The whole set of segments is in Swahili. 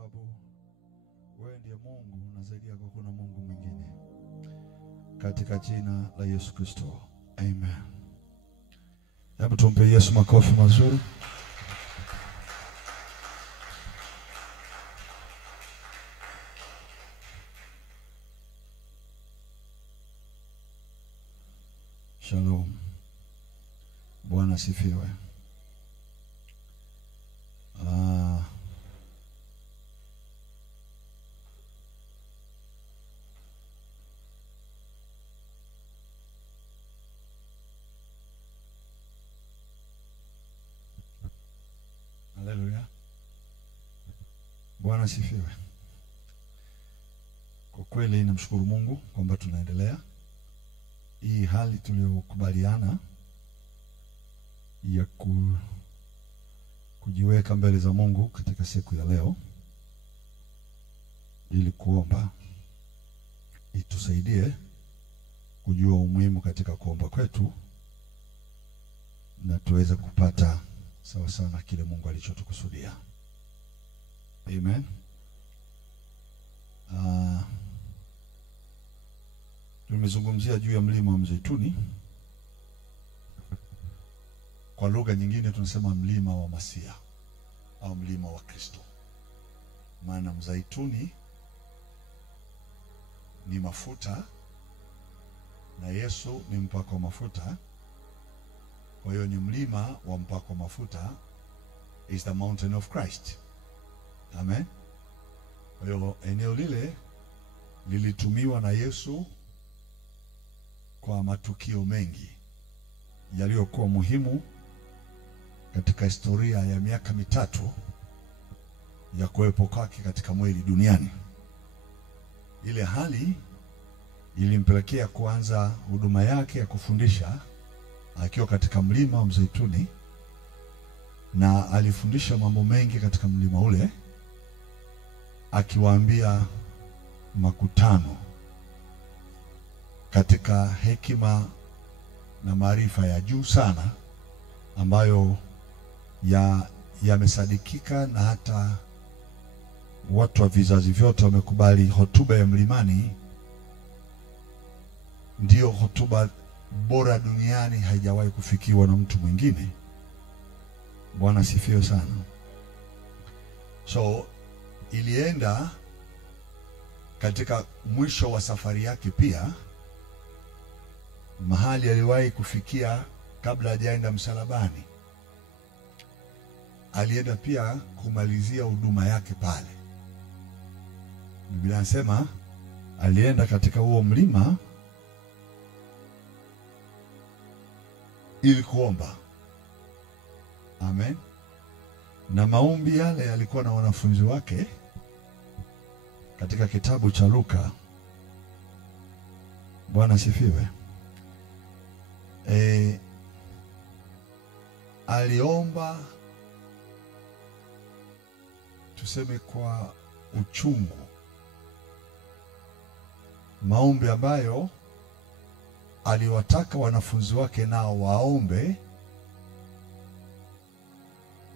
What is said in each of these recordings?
sababu wewe ndiye Mungu na zaidi yako kuna Mungu mwingine. Katika jina la Yesu Kristo. Amen. Hebu tumpe Yesu makofi mazuri. Shalom. Bwana sifiwe. Haleluya. Bwana sifiwe. Kwa kweli namshukuru Mungu kwamba tunaendelea hii hali tuliyokubaliana ya kujiweka mbele za Mungu katika siku ya leo, ili kuomba itusaidie kujua umuhimu katika kuomba kwetu na tuweze kupata sawa sana kile Mungu alichotukusudia. Amen. Tumezungumzia juu ya mlima wa Mzeituni. Kwa lugha nyingine tunasema mlima wa Masia au mlima wa Kristo. Maana mzeituni ni mafuta na Yesu ni mpako wa mafuta. Kwa hiyo ni mlima wa mpako wa mafuta, is the mountain of Christ. Amen. Kwa hiyo eneo lile lilitumiwa na Yesu kwa matukio mengi yaliyokuwa muhimu katika historia ya miaka 3 ya kuwepo kwake katika mwili duniani. Ile hali ilimpelekea kuanza huduma yake ya kufundisha akiwa katika mlima wa Mzeituni, na alifundisha mambo mengi katika mlima ule, akiwaambia makutano katika hekima na maarifa ya juu sana ambayo yamesadikika na hata watu wa vizazi vyote wamekubali. Hotuba ya mlimani ndiyo hotuba bora duniani, haijawahi kufikiwa na mtu mwingine. Bwana sifiwe sana. So ilienda katika mwisho wa safari yake pia mahali aliwahi kufikia kabla hajaenda msalabani. Alienda pia kumalizia huduma yake pale. Biblia inasema alienda katika huo mlima ili kuomba. Amen. Na maombi yale yalikuwa na wanafunzi wake katika kitabu cha Luka. Bwana sifiwe. Aliomba tuseme kwa uchungu, maombi ambayo aliwataka wanafunzi wake nao waombe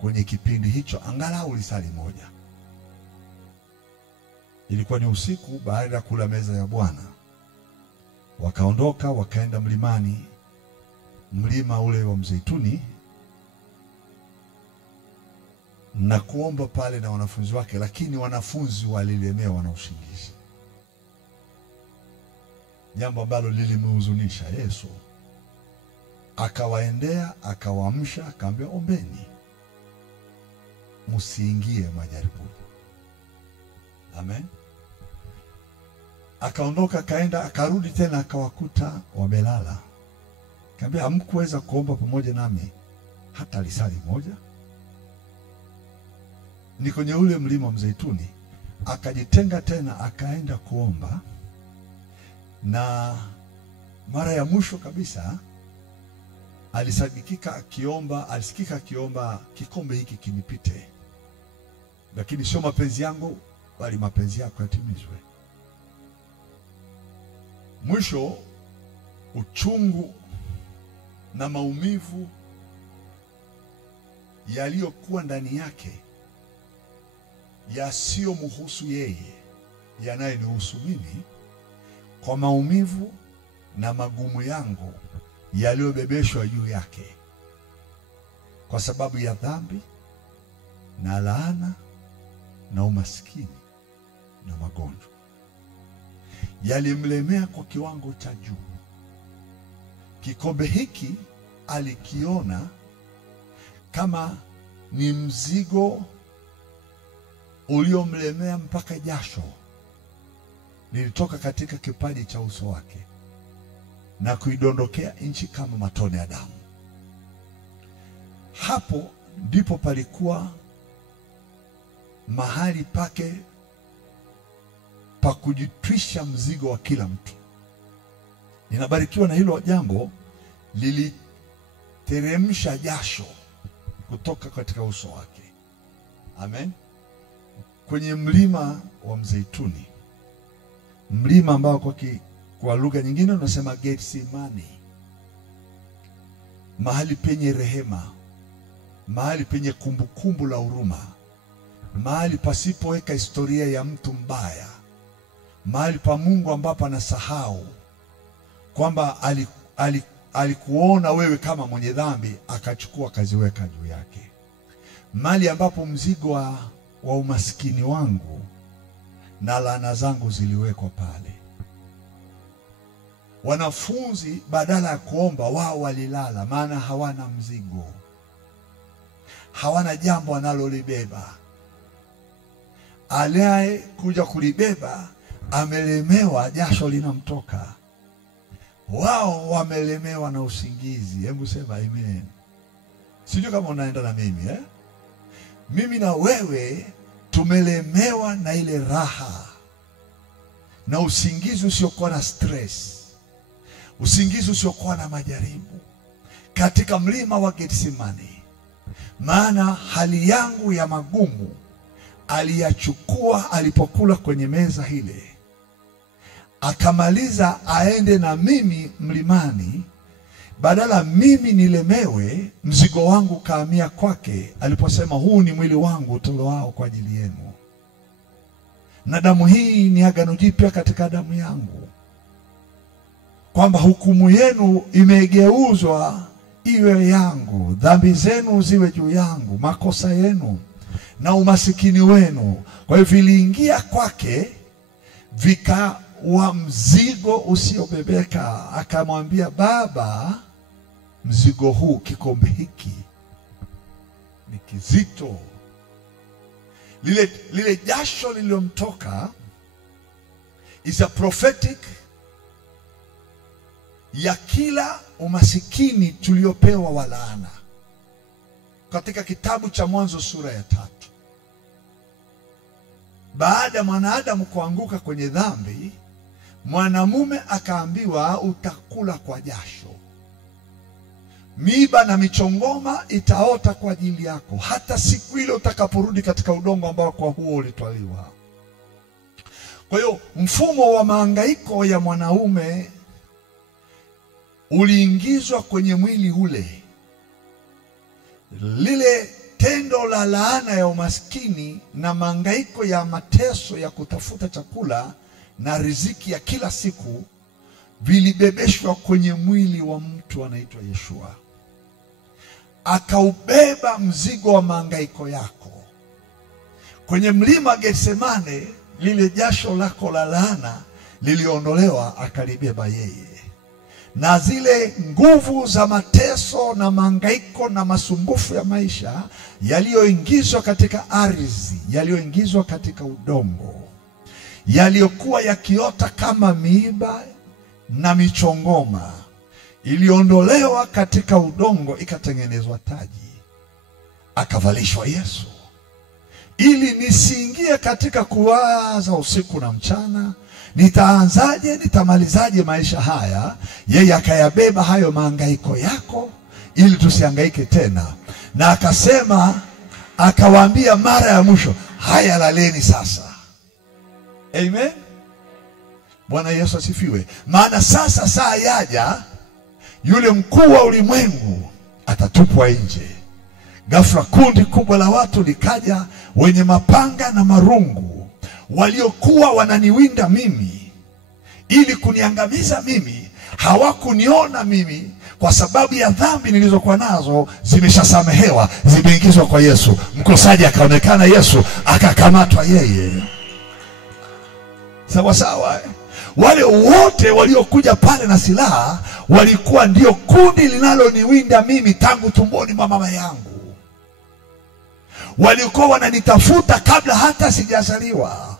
kwenye kipindi hicho angalau lisali moja. Ilikuwa ni usiku baada ya kula meza ya Bwana. Wakaondoka wakaenda mlimani, mlima ule wa Mzeituni, na kuomba pale na wanafunzi wake, lakini wanafunzi walilemewa na usingizi, jambo ambalo lilimhuzunisha Yesu. Akawaendea, akawaamsha, akamwambia ombeni msiingie majaribuni. Amen. Akaondoka akaenda, akarudi tena akawakuta wamelala. Akamwambia hamkuweza kuomba pamoja nami hata lisali moja? Ni kwenye ule mlima wa Mzeituni akajitenga tena akaenda kuomba, na mara ya mwisho kabisa alisikika akiomba kikombe hiki kinipite, lakini sio mapenzi yangu bali mapenzi yako yatimizwe. Mwisho uchungu na maumivu yaliyokuwa ndani yake yasiyomhusu yeye yanayonihusu mimi, kwa maumivu na magumu yangu yaliyobebeshwa juu yake kwa sababu ya dhambi na laana na umaskini na magonjwa. Yalimlemea kwa kiwango cha juu. Kikombe hiki alikiona kama ni mzigo uliomlemea mpaka jasho lilitoka katika kipaji cha uso wake na kuidondokea nchi kama matone ya damu. Hapo ndipo palikuwa mahali pake pa kujitwisha mzigo wa kila mtu. Ninabarikiwa na hilo jambo, liliteremsha jasho kutoka katika uso wake. Amen. Kwenye mlima wa Mzeituni, mlima ambao kwa lugha nyingine unasema Getsemani, mahali penye rehema, mahali penye kumbukumbu la huruma, mahali pasipoweka historia ya mtu mbaya, mahali pa Mungu ambapo anasahau kwamba alikuona wewe kama mwenye dhambi akachukua kaziweka juu yake, mahali ambapo mzigo wa umaskini wangu na laana zangu ziliwekwa pale. Wanafunzi badala ya kuomba, wao walilala, maana hawana mzigo, hawana jambo wanalolibeba. Aliye kuja kulibeba amelemewa, jasho linamtoka. Wao wamelemewa na usingizi. Hebu sema amen. Sijui kama unaenda na mimi Mimi na wewe tumelemewa na ile raha na usingizi usiokuwa na stress, usingizi usiokuwa na majaribu katika mlima wa Getsemani. Maana hali yangu ya magumu aliyachukua alipokula kwenye meza ile, akamaliza aende na mimi mlimani. Badala mimi nilemewe, mzigo wangu kaamia kwake aliposema, huu ni mwili wangu utolewa kwa ajili yenu, na damu hii ni agano jipya katika damu yangu, kwamba hukumu yenu imegeuzwa iwe yangu, dhambi zenu ziwe juu yangu, makosa yenu na umasikini wenu. Kwa hivyo viliingia kwake, vikawa mzigo usiobebeka. Akamwambia, Baba, mzigo huu, kikombe hiki ni kizito. Lile jasho lililomtoka is a prophetic ya kila umasikini tuliopewa wa laana. Katika kitabu cha Mwanzo sura ya 3, baada ya mwanadamu kuanguka kwenye dhambi, mwanamume akaambiwa, utakula kwa jasho, miiba na michongoma itaota kwa ajili yako, hata siku ile utakaporudi katika udongo ambao kwa huo ulitwaliwa. Kwa hiyo mfumo wa mahangaiko ya mwanaume uliingizwa kwenye mwili ule. Lile tendo la laana ya umaskini na mahangaiko ya mateso ya kutafuta chakula na riziki ya kila siku vilibebeshwa kwenye mwili wa mtu anaitwa Yeshua. Akaubeba mzigo wa mahangaiko yako. Kwenye mlima Getsemane, lile jasho lako la laana liliondolewa, akalibeba yeye. Na zile nguvu za mateso na mahangaiko na masumbufu ya maisha yaliyoingizwa katika ardhi, yaliyoingizwa katika udongo, yaliyokuwa yakiota kama miiba na michongoma, iliondolewa katika udongo, ikatengenezwa taji, akavalishwa Yesu, ili nisiingie katika kuwaza usiku na mchana, nitaanzaje, nitamalizaje maisha haya. Yeye akayabeba hayo mahangaiko yako ili tusihangaike tena. Na akasema, akawaambia mara ya mwisho, haya laleni sasa. Amen. Bwana Yesu asifiwe. Maana sasa saa yaja, yule mkuu wa ulimwengu atatupwa nje, ghafla kundi kubwa la watu likaja, wenye mapanga na marungu, waliokuwa wananiwinda mimi ili kuniangamiza mimi. Hawakuniona mimi kwa sababu ya dhambi nilizokuwa nazo zimeshasamehewa, zimeingizwa kwa Yesu. Mkosaji akaonekana, Yesu akakamatwa yeye. Sawa sawa. Wale wote waliokuja pale na silaha walikuwa ndio kundi linaloniwinda mimi tangu tumboni mwa mama yangu. Walikuwa wananitafuta kabla hata sijazaliwa.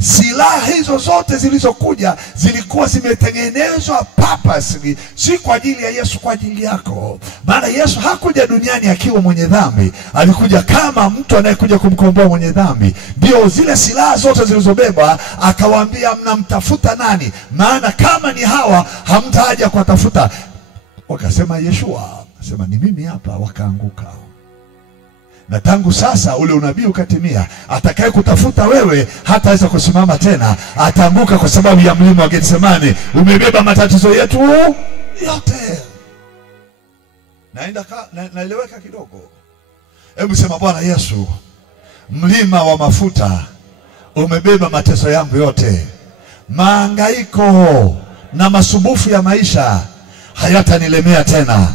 Silaha hizo zote zilizokuja zilikuwa zimetengenezwa purposely, si kwa ajili ya Yesu, kwa ajili yako. Maana Yesu hakuja duniani akiwa mwenye dhambi, alikuja kama mtu anayekuja kumkomboa mwenye dhambi. Ndio zile silaha zote zilizobeba, akawaambia mnamtafuta nani? Maana kama ni hawa hamtaja kuwatafuta. Wakasema Yeshua, akasema ni mimi hapa. Wakaanguka. Na tangu sasa ule unabii ukatimia, atakaye kutafuta wewe hataweza kusimama tena, ataanguka kwa sababu ya mlima wa Getsemani. Umebeba matatizo yetu yote. Naeleweka kidogo? Hebu sema, Bwana Yesu, mlima wa mafuta umebeba mateso yangu yote. Mahangaiko na masumbufu ya maisha hayatanilemea tena.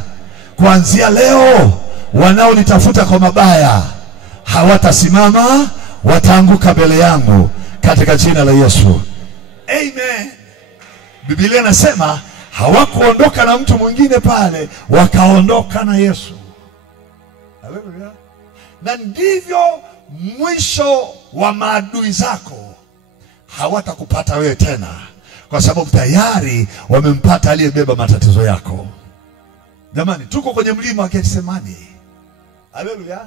Kuanzia leo wanaonitafuta kwa mabaya hawatasimama, wataanguka mbele yangu katika jina la Yesu. Amen. Biblia inasema hawakuondoka na mtu mwingine pale, wakaondoka na Yesu. Haleluya. Na ndivyo mwisho wa maadui zako, hawatakupata wewe tena, kwa sababu tayari wamempata aliyebeba matatizo yako. Jamani, tuko kwenye mlima wa Getsemani. Haleluya.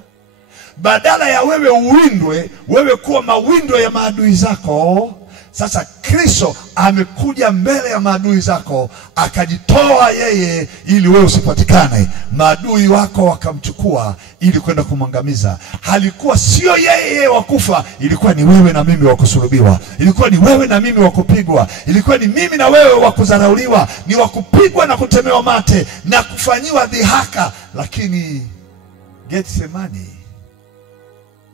Badala ya wewe uwindwe, wewe kuwa mawindo ya maadui zako, sasa Kristo amekuja mbele ya maadui zako, akajitoa yeye ili wewe usipatikane. Maadui wako wakamchukua ili kwenda kumwangamiza. Halikuwa sio yeye wa kufa, ilikuwa ni wewe na mimi wa kusulubiwa. Ilikuwa ni wewe na mimi wa kupigwa. Ilikuwa ni mimi na wewe wa kudharauliwa, ni wa kupigwa na kutemewa mate na kufanyiwa dhihaka. Lakini Getsemani,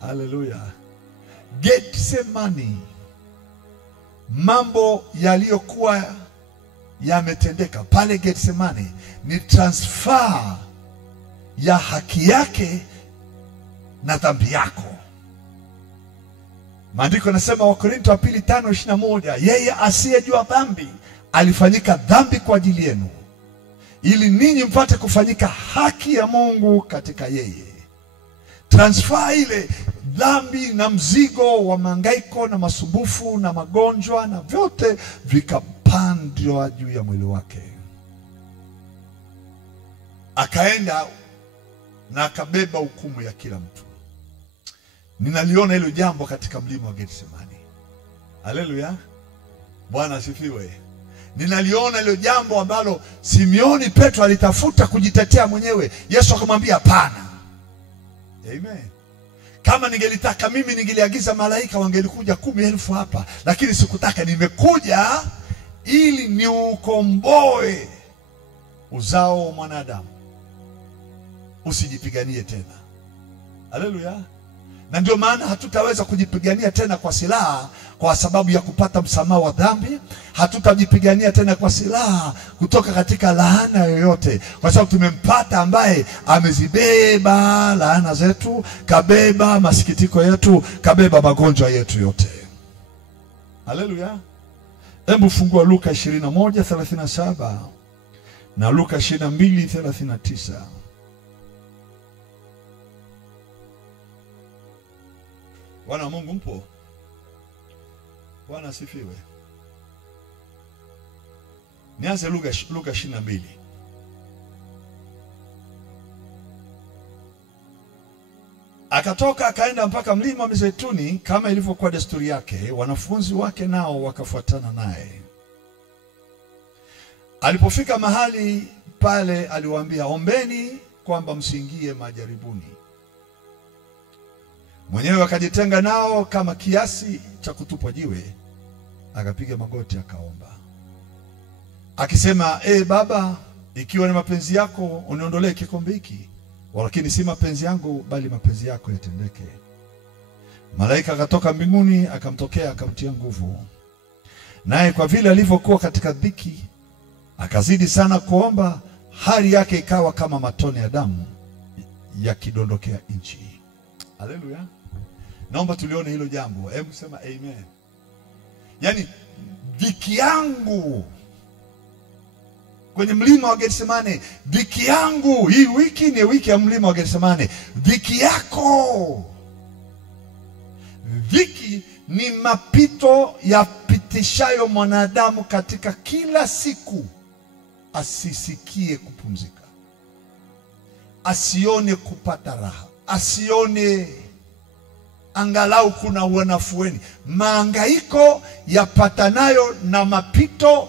haleluya, Getsemani, mambo yaliyokuwa yametendeka pale Getsemani ni transfer ya haki yake na dhambi yako. Maandiko yanasema Wakorintho wa pili 5:21, yeye asiyejua dhambi alifanyika dhambi kwa ajili yenu, ili ninyi mpate kufanyika haki ya Mungu katika yeye. Transfer ile dhambi na mzigo wa mahangaiko na masumbufu na magonjwa na vyote vikapandwa juu ya mwili wake. Akaenda na akabeba hukumu ya kila mtu. Ninaliona hilo jambo katika mlima wa Getsemani. Haleluya. Bwana asifiwe. Ninaliona hilo jambo ambalo Simeoni Petro alitafuta kujitetea mwenyewe. Yesu akamwambia hapana. Amen. Kama ningelitaka mimi ningeliagiza malaika wangelikuja 10,000 hapa, lakini sikutaka. Nimekuja ili niukomboe uzao wa mwanadamu. Usijipiganie tena. Haleluya. Na ndio maana hatutaweza kujipigania tena kwa silaha kwa sababu ya kupata msamaha wa dhambi. Hatutajipigania tena kwa silaha kutoka katika laana yoyote, kwa sababu tumempata ambaye amezibeba laana zetu, kabeba masikitiko yetu, kabeba magonjwa yetu yote. Haleluya. Hebu fungua Luka 21:37 na Luka 22:39. Bwana wa Mungu mpo? Bwana asifiwe. Nianze Luka 22. Akatoka akaenda mpaka mlima wa Mizeituni kama ilivyokuwa desturi yake, wanafunzi wake nao wakafuatana naye. Alipofika mahali pale aliwaambia, ombeni kwamba msiingie majaribuni. Mwenyewe akajitenga nao kama kiasi cha kutupwa jiwe, akapiga magoti akaomba, akisema, Baba, ikiwa ni mapenzi yako uniondolee kikombe hiki, Walakini si mapenzi yangu bali mapenzi yako yatendeke. Malaika akatoka mbinguni akamtokea akamtia nguvu. Naye kwa vile alivyokuwa katika dhiki akazidi sana kuomba, hali yake ikawa kama matone ya damu yakidondokea nchi. Haleluya. Naomba tulione hilo jambo. Hebu sema amen. Yaani dhiki yangu kwenye mlima wa Getsemane, dhiki yangu hii wiki ni wiki ya mlima wa Getsemane. Dhiki yako, dhiki ni mapito yapitishayo mwanadamu katika kila siku, asisikie kupumzika, asione kupata raha, asione angalau kuna unafueni. Mahangaiko yapatanayo na mapito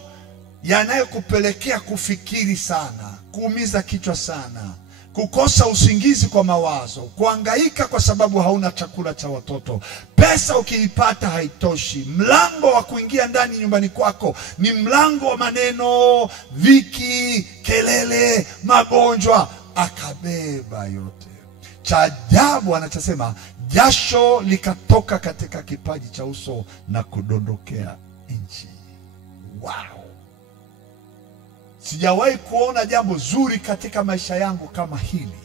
yanayokupelekea kufikiri sana, kuumiza kichwa sana, kukosa usingizi kwa mawazo, kuhangaika kwa sababu hauna chakula cha watoto, pesa ukiipata haitoshi, mlango wa kuingia ndani nyumbani kwako ni mlango wa maneno, dhiki, kelele, magonjwa. Akabeba yote. Cha ajabu anachosema, jasho likatoka katika kipaji cha uso na kudondokea nchi. Wow! Sijawahi kuona jambo zuri katika maisha yangu kama hili,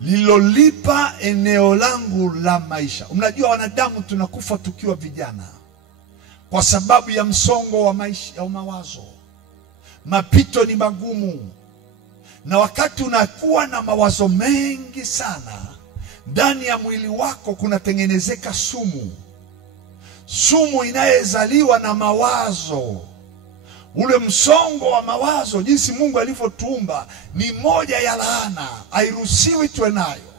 lilolipa eneo langu la maisha. Mnajua wanadamu tunakufa tukiwa vijana kwa sababu ya msongo wa maisha, ya mawazo. Mapito ni magumu, na wakati unakuwa na mawazo mengi sana, ndani ya mwili wako kunatengenezeka sumu. Sumu inayezaliwa na mawazo. Ule msongo wa mawazo, jinsi Mungu alivyotuumba, ni moja ya laana, hairuhusiwi tuwe nayo.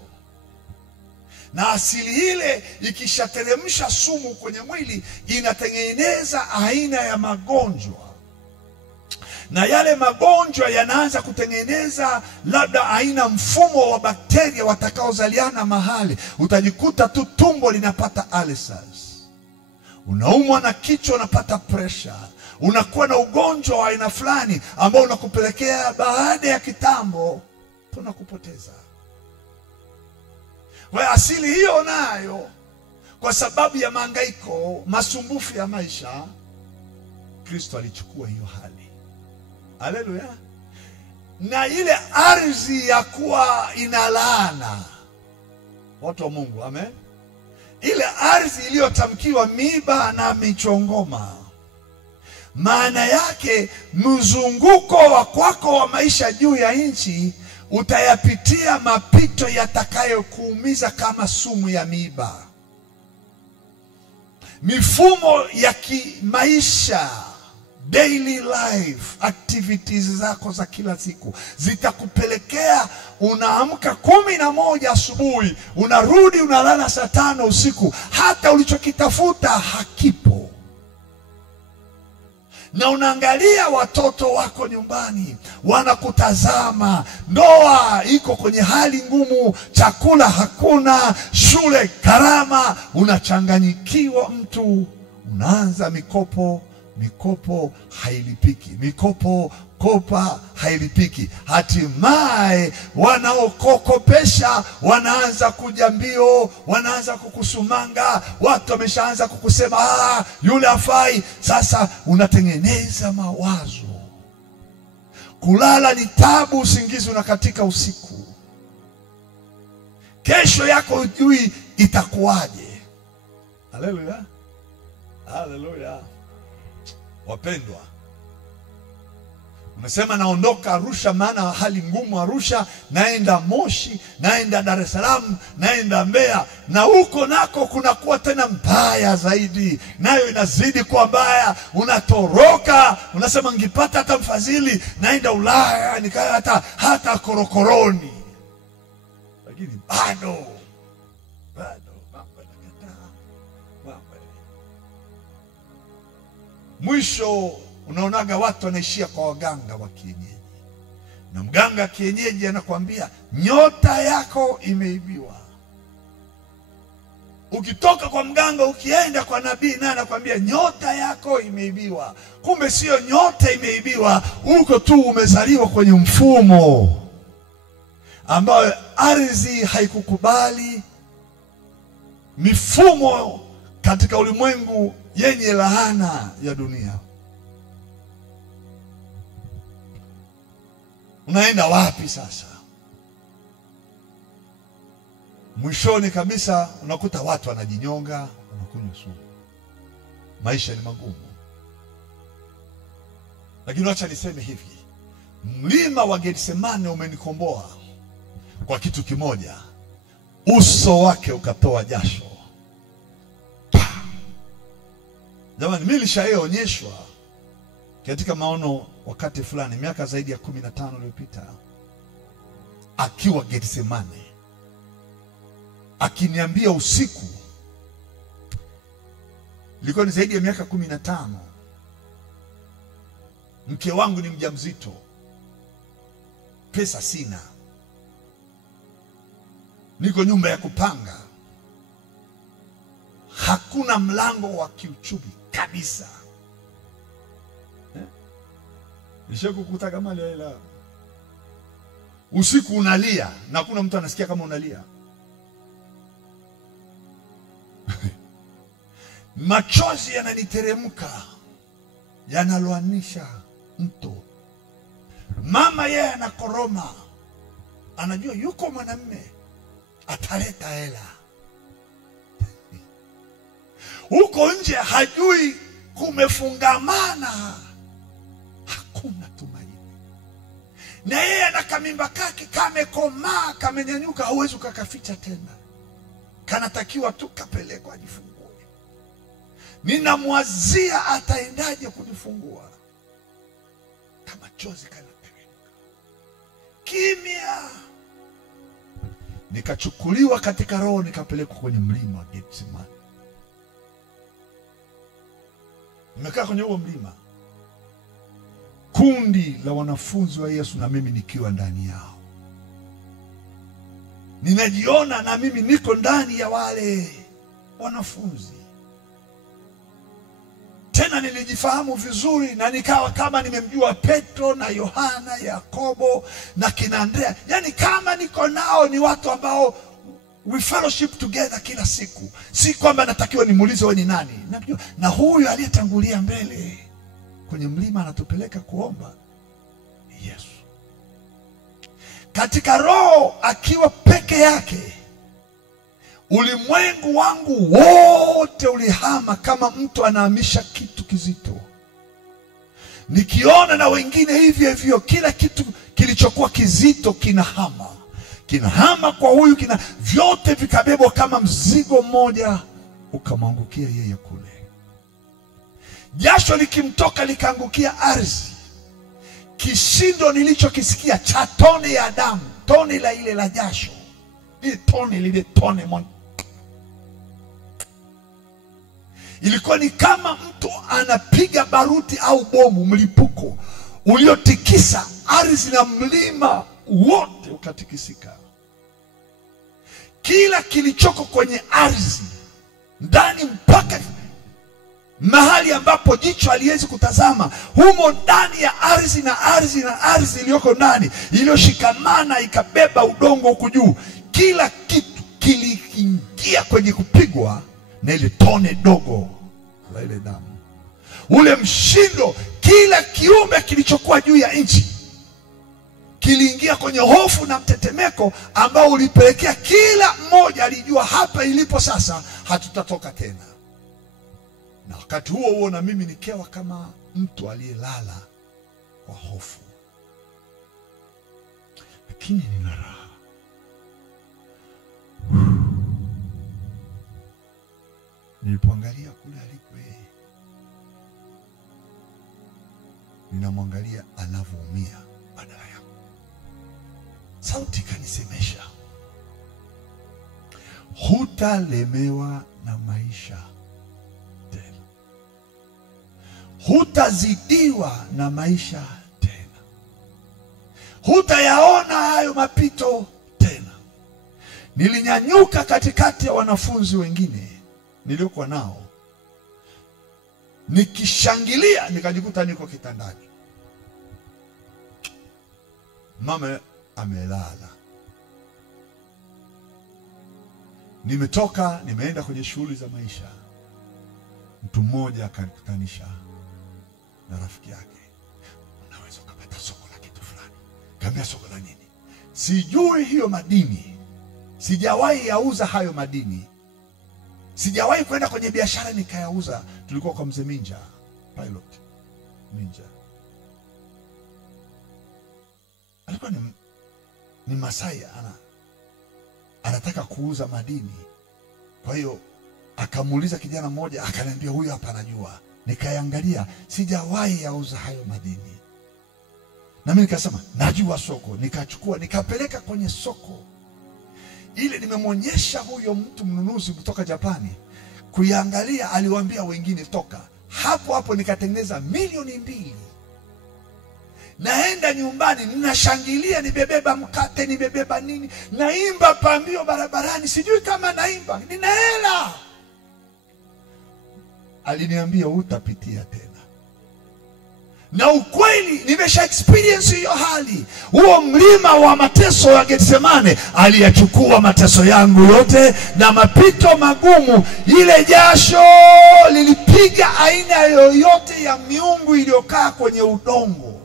Na asili ile ikishateremsha sumu kwenye mwili, inatengeneza aina ya magonjwa. Na yale magonjwa yanaanza kutengeneza labda aina mfumo wa bakteria watakaozaliana mahali. Utajikuta tu tumbo linapata ulcers. Unaumwa na kichwa, unapata pressure. Unakuwa na ugonjwa wa aina fulani ambao unakupelekea baada ya kitambo tunakupoteza. Kwa asili hiyo nayo, kwa sababu ya mahangaiko, masumbufu ya maisha, Kristo alichukua hiyo hali. Haleluya. Na ile ardhi ya kuwa ina laana, watu wa Mungu, amen. Ile ardhi iliyotamkiwa miiba na michongoma, maana yake mzunguko wa kwako wa maisha juu ya nchi utayapitia mapito yatakayokuumiza kama sumu ya miiba. Mifumo ya kimaisha, daily life activities zako za kila siku zitakupelekea unaamka 11 asubuhi, unarudi unalala saa 5 usiku, hata ulichokitafuta hakipo. Na unaangalia watoto wako nyumbani wanakutazama, ndoa iko kwenye hali ngumu, chakula hakuna, shule gharama, unachanganyikiwa. Mtu unaanza mikopo hailipiki, kopa hailipiki. Hatimaye wanaokokopesha wanaanza kuja mbio, wanaanza kukusumanga, watu wameshaanza kukusema yule hafai. Sasa unatengeneza mawazo, kulala ni tabu, usingizi unakatika usiku, kesho yako hujui itakuwaje. Haleluya, haleluya. Wapendwa, unasema naondoka Arusha maana hali ngumu Arusha, naenda Moshi, naenda Dar es Salaam, naenda Mbeya, na huko nako kunakuwa tena mbaya zaidi, nayo inazidi kuwa mbaya. Unatoroka, unasema ngipata hata mfadhili, naenda Ulaya, nikaa hata korokoroni, lakini bado mwisho unaonaga watu wanaishia kwa waganga wa kienyeji. Na mganga kienyeji anakuambia nyota yako imeibiwa. Ukitoka kwa mganga ukienda kwa nabii, naye anakuambia nyota yako imeibiwa. Kumbe sio nyota imeibiwa, uko tu umezaliwa kwenye mfumo ambayo ardhi haikukubali, mifumo katika ulimwengu yenye laana ya dunia. Unaenda wapi sasa? Mwishoni kabisa unakuta watu wanajinyonga, wanakunywa sumu. Maisha ni magumu. Lakini acha niseme hivi, mlima wa Getsemane umenikomboa kwa kitu kimoja: uso wake ukatoa jasho. Jamani, mimi nilishaonyeshwa katika maono wakati fulani miaka zaidi ya 15 iliyopita, akiwa Getsemane, akiniambia usiku. Ilikuwa ni zaidi ya miaka 15. Mke wangu ni mjamzito, pesa sina, niko nyumba ya kupanga, hakuna mlango wa kiuchumi kabisa. Nishakukuta kama lela. Usiku unalia na hakuna mtu anasikia kama unalia. Machozi yananiteremka, yanaloanisha mto. Mama yeye anakoroma, anajua yuko mwanamume ataleta hela. Huko nje hajui kumefungamana, hakuna tumaini. Na yeye ana kamimba kake kamekomaa, kamenyanyuka, hauwezi ukakaficha tena. Kanatakiwa tu kapelekwa ajifungue. Ninamwazia ataendaje kujifungua. Kama chozi kanateremka. Kimya. Nikachukuliwa katika roho, nikapelekwa kwenye mlima wa Getsemane. Nimekaa kwenye huo mlima, kundi la wanafunzi wa Yesu na mimi nikiwa ndani yao. Ninajiona na mimi niko ndani ya wale wanafunzi. Tena nilijifahamu vizuri na nikawa kama nimemjua Petro na Yohana, Yakobo na kina Andrea. Yani kama niko nao, ni watu ambao we fellowship together kila siku. Si kwamba natakiwa nimuulize wewe ni nani. Najua na huyu aliyetangulia mbele kwenye mlima anatupeleka kuomba Yesu. Katika roho akiwa peke yake, ulimwengu wangu wote ulihama kama mtu anahamisha kitu kizito. Nikiona na wengine hivyo hivyo, kila kitu kilichokuwa kizito kinahama. Kinahama kwa huyu, vyote vikabebwa kama mzigo mmoja ukamwangukia yeye kule. Jasho likimtoka likaangukia ardhi. Kishindo nilichokisikia cha tone ya damu, tone la ile la jasho, lile tone ilikuwa ni kama mtu anapiga baruti au bomu, mlipuko uliotikisa ardhi na mlima wote ukatikisika. Kila kilichoko kwenye ardhi, ndani mpaka mahali ambapo jicho haliwezi kutazama, humo ndani ya ardhi na ardhi iliyoko ndani, iliyoshikamana ikabeba udongo huku juu, kila kitu kiliingia kwenye kupigwa na ile tone dogo la ile damu. Ule mshindo, kila kiumbe kilichokuwa juu ya nchi kiliingia kwenye hofu na mtetemeko ambao ulipelekea kila mmoja alijua hapa ilipo sasa hatutatoka tena. Na wakati huo huo na mimi nikawa kama mtu aliyelala kwa hofu, lakini nina raha. Nilipoangalia kule alipo yeye, ninamwangalia anavyoumia badala yangu. Sauti kanisemesha, hutalemewa na maisha tena, hutazidiwa na maisha tena, hutayaona hayo mapito tena. Nilinyanyuka katikati ya wanafunzi wengine niliokuwa nao, nikishangilia, nikajikuta niko kitandani. Mama amelala, Nimetoka, nimeenda kwenye shughuli za maisha. Mtu mmoja akanikutanisha na rafiki yake. Unaweza kupata soko la kitu fulani. Kaambia soko la nini? Sijui hiyo madini. Sijawahi yauza hayo madini. Sijawahi kwenda kwenye biashara nikayauza. Tulikuwa kwa mzee Minja, pilot Minja. Alikuwa ni Masai, anataka kuuza madini. Kwa hiyo akamuuliza kijana mmoja, akaniambia huyu hapa anajua. Nikaangalia, sijawahi yauza hayo madini. Na mimi nikasema najua soko. Nikachukua, nikapeleka kwenye soko. Ile nimemwonyesha huyo mtu mnunuzi kutoka Japani. Kuiangalia, aliwaambia wengine toka. Hapo hapo nikatengeneza milioni 2. Naenda nyumbani, ninashangilia, nimebeba mkate, nimebeba nini, naimba pambio barabarani, sijui kama naimba, nina hela. Aliniambia utapitia tena. Na ukweli nimesha experience hiyo hali. Huo mlima wa mateso ya Getsemane, aliyachukua mateso yangu yote na mapito magumu. Ile jasho lilipiga aina yoyote ya miungu iliyokaa kwenye udongo,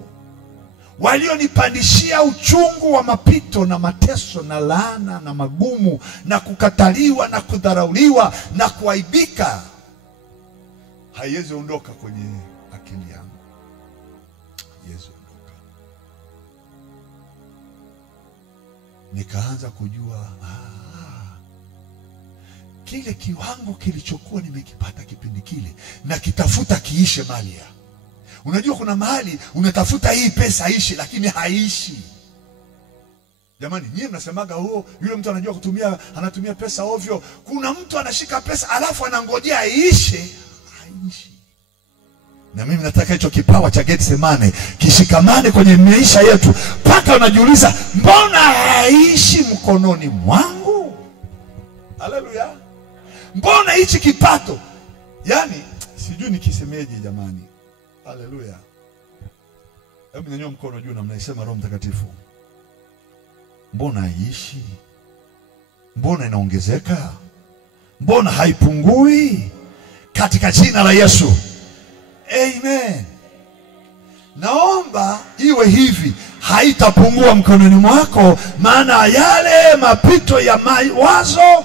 walionipandishia uchungu wa mapito na mateso na laana na magumu na kukataliwa na kudharauliwa na kuaibika. Haiwezi ondoka kwenye akili yangu. Haiwezi ondoka. Nikaanza kujua kile kiwango kilichokuwa nimekipata kipindi kile na kitafuta kiishe mali ya. Unajua kuna mahali unatafuta hii pesa ishi, lakini haishi. Jamani, nyinyi mnasemaga yule mtu anajua kutumia, anatumia pesa ovyo. Kuna mtu anashika pesa alafu anangojea iishe, haishi. Na mimi nataka hicho kipawa cha Getsemane kishikamane kwenye maisha yetu, mpaka unajiuliza mbona haishi mkononi mwangu? Haleluya. Mbona hichi kipato? Yaani sijui nikisemeje jamani. Haleluya. Hebu nyanyua mkono juu na mnaisema Roho Mtakatifu. Mbona haishi? Mbona inaongezeka? Mbona haipungui? Katika jina la Yesu. Amen. Naomba iwe hivi, haitapungua mkononi mwako, maana yale mapito ya mawazo,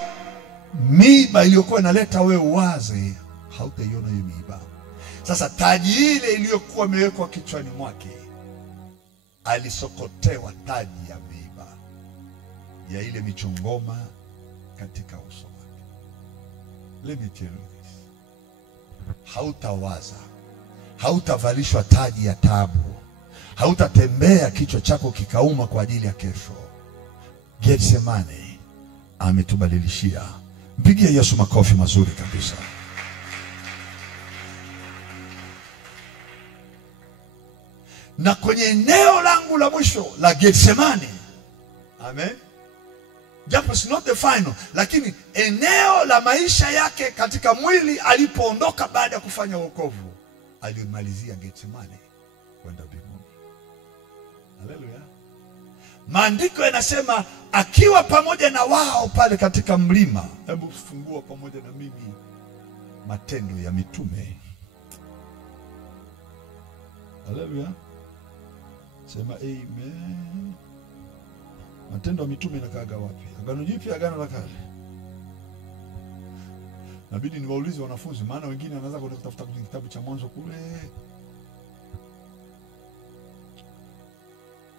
miiba iliyokuwa inaleta wewe uwaze, hautaiona hiyo miiba. Sasa taji ile iliyokuwa imewekwa kichwani mwake, alisokotewa taji ya miiba ya ile michongoma katika uso wake. Let me tell you this. Hautawaza, hautavalishwa taji ya taabu, hautatembea kichwa chako kikauma kwa ajili ya kesho. Getsemane ametubadilishia. Mpigie Yesu makofi mazuri kabisa. Na kwenye eneo langu la mwisho la Getsemane, amen, japo it's not the final, lakini eneo la maisha yake katika mwili alipoondoka baada ya kufanya wokovu, alimalizia Getsemane kwenda mbinguni. Haleluya. Maandiko yanasema akiwa pamoja na wao pale katika mlima. Hebu fungua pamoja na mimi Matendo ya Mitume. Haleluya. Sema amen. Matendo ya Mitume inakaaga wapi? Agano Jipya, Agano la Kale? Nabidi niwaulize wanafunzi, maana wengine wanaanza kutafuta kwenye kitabu cha Mwanzo kule.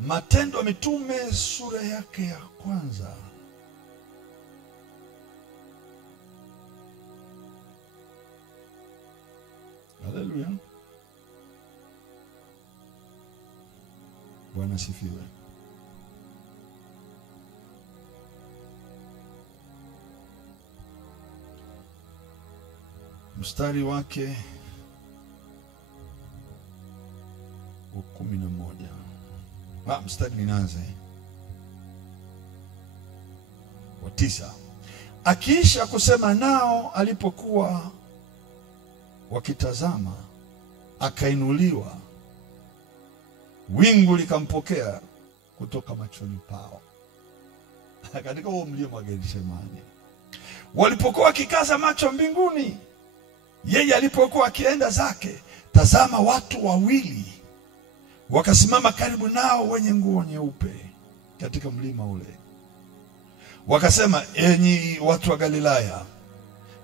Matendo ya Mitume sura yake ya kwanza. Haleluya. Bwana sifiwe. Mstari wake wa 11. Mstari ninaanza wa 9. Akiisha kusema nao, alipokuwa wakitazama, akainuliwa, wingu likampokea kutoka machoni pao. Katika huo mlima wa Getsemane, walipokuwa wakikaza macho mbinguni, yeye alipokuwa akienda zake, tazama watu wawili wakasimama karibu nao wenye nguo nyeupe katika mlima ule. Wakasema, enyi watu wa Galilaya,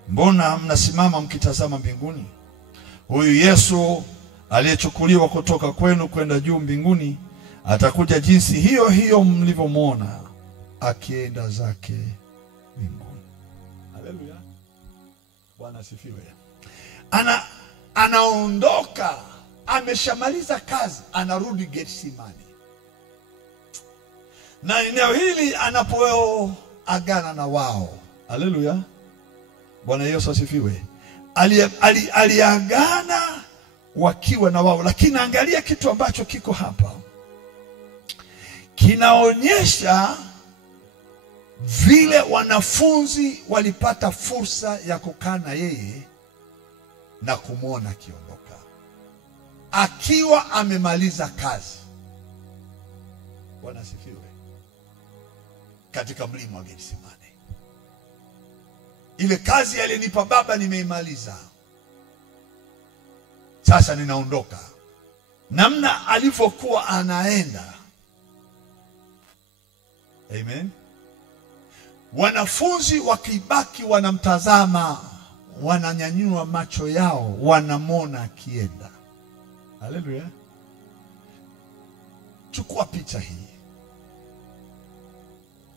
mbona mnasimama mkitazama mbinguni? Huyu Yesu aliyechukuliwa kutoka kwenu kwenda juu mbinguni atakuja jinsi hiyo hiyo mlivyomwona akienda zake mbinguni. Haleluya. Bwana asifiwe. Anaondoka, ameshamaliza kazi, anarudi Getsemani. Na eneo hili anapoagana na wao. Haleluya. Bwana Yesu asifiwe. Aliagana wakiwa na wao, lakini angalia kitu ambacho kiko hapa. Kinaonyesha vile wanafunzi walipata fursa ya kukaa na yeye na kumwona akiondoka akiwa amemaliza kazi. Bwana asifiwe. Katika mlima wa Getsemani, ile kazi alinipa Baba nimeimaliza, sasa ninaondoka. Namna alivyokuwa anaenda. Amen. Wanafunzi wakibaki wanamtazama, wananyanyua macho yao, wanamwona akienda. Haleluya. Chukua picha hii.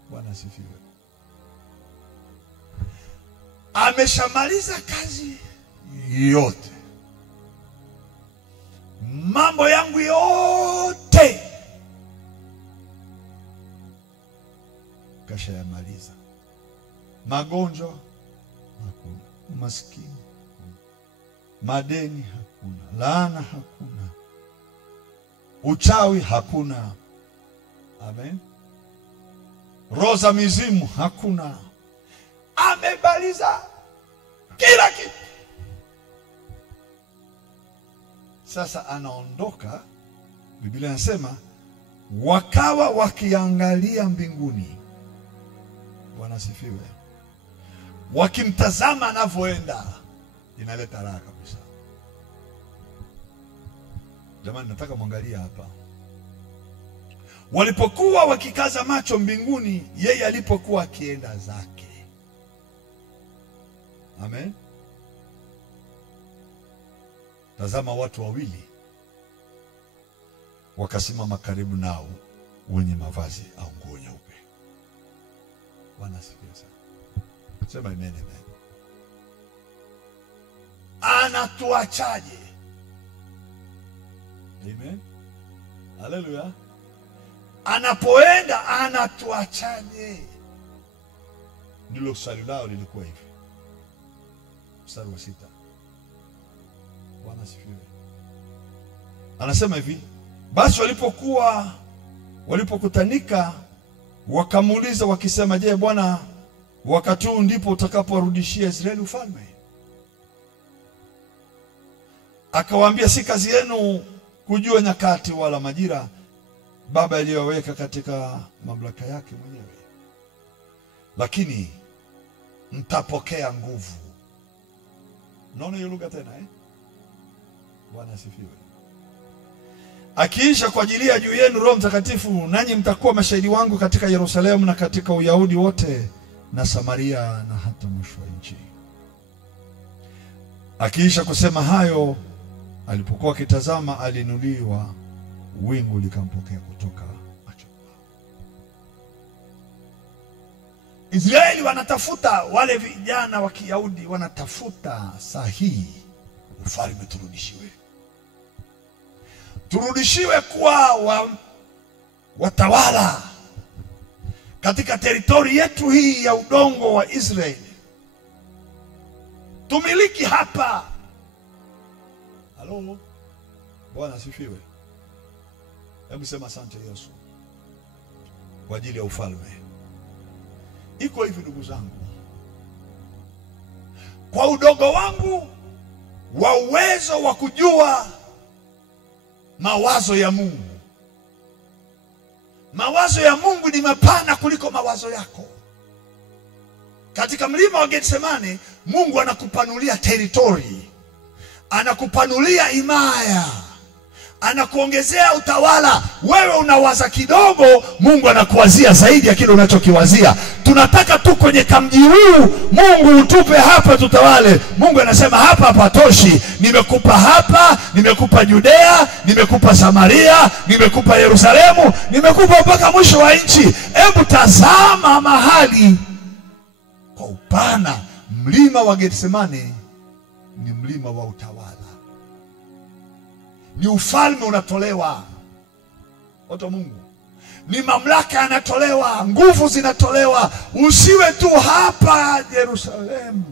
Bwana asifiwe. Ameshamaliza kazi yote, mambo yangu yote kashayamaliza. Magonjwa hakuna, umaskini, madeni hakuna, laana hakuna, uchawi hakuna. Amen. Roho za mizimu hakuna. Amebaliza kila kitu. Sasa anaondoka. Biblia inasema wakawa wakiangalia mbinguni. Bwana asifiwe. Wakimtazama anavyoenda. Inaleta raha kabisa. Jamani, nataka muangalie hapa. Walipokuwa wakikaza macho mbinguni, yeye alipokuwa akienda zake. Amen. Tazama watu wawili wakasimama karibu nao wenye mavazi au nguo nyeupe. Bwana asifiwe sana. Sema amen, amen. Anatuachaje? Amen. Haleluya. Anapoenda anatuachaje? Ndilo swali lao lilikuwa hivi. Mstari wa 6. Bwana asifiwe. Anasema hivi, basi walipokutanika wakamuuliza wakisema, je, Bwana, wakati huu ndipo utakaporudishia Israeli ufalme? Akawaambia, si kazi yenu kujua nyakati wala majira Baba aliyoweka katika mamlaka yake mwenyewe, lakini mtapokea nguvu. Naona hiyo lugha tena Bwana asifiwe. Akiisha kwa ajili ya juu yenu Roho Mtakatifu, nanyi mtakuwa mashahidi wangu katika Yerusalemu na katika Uyahudi wote na Samaria na hata mwisho wa nchi. Akiisha kusema hayo, alipokuwa akitazama, aliinuliwa, wingu likampokea kutoka macho. Israeli wanatafuta, wale vijana wa Kiyahudi wanatafuta sahihi ufalme turudishiwe. Turudishiwe kuwa watawala katika teritori yetu hii ya udongo wa Israeli. Tumiliki hapa. Halo. Bwana asifiwe. Hebu sema asante Yesu kwa ajili ya ufalme. Iko hivi ndugu zangu. Kwa udogo wangu wa uwezo wa kujua mawazo ya Mungu. Mawazo ya Mungu ni mapana kuliko mawazo yako. Katika mlima wa Getsemani, Mungu anakupanulia territory, anakupanulia himaya, anakuongezea utawala. Wewe unawaza kidogo, Mungu anakuwazia zaidi ya kile unachokiwazia. Tunataka tu kwenye kamji huu Mungu utupe hapa tutawale. Mungu anasema hapa hapatoshi, nimekupa hapa, nimekupa Judea, nimekupa Samaria, nimekupa Yerusalemu, nimekupa mpaka mwisho wa nchi. Hebu tazama mahali kwa upana. Mlima wa Getsemani ni mlima wa utawala, ni ufalme unatolewa. Watu wa Mungu, ni mamlaka yanatolewa, nguvu zinatolewa. Usiwe tu hapa Yerusalemu,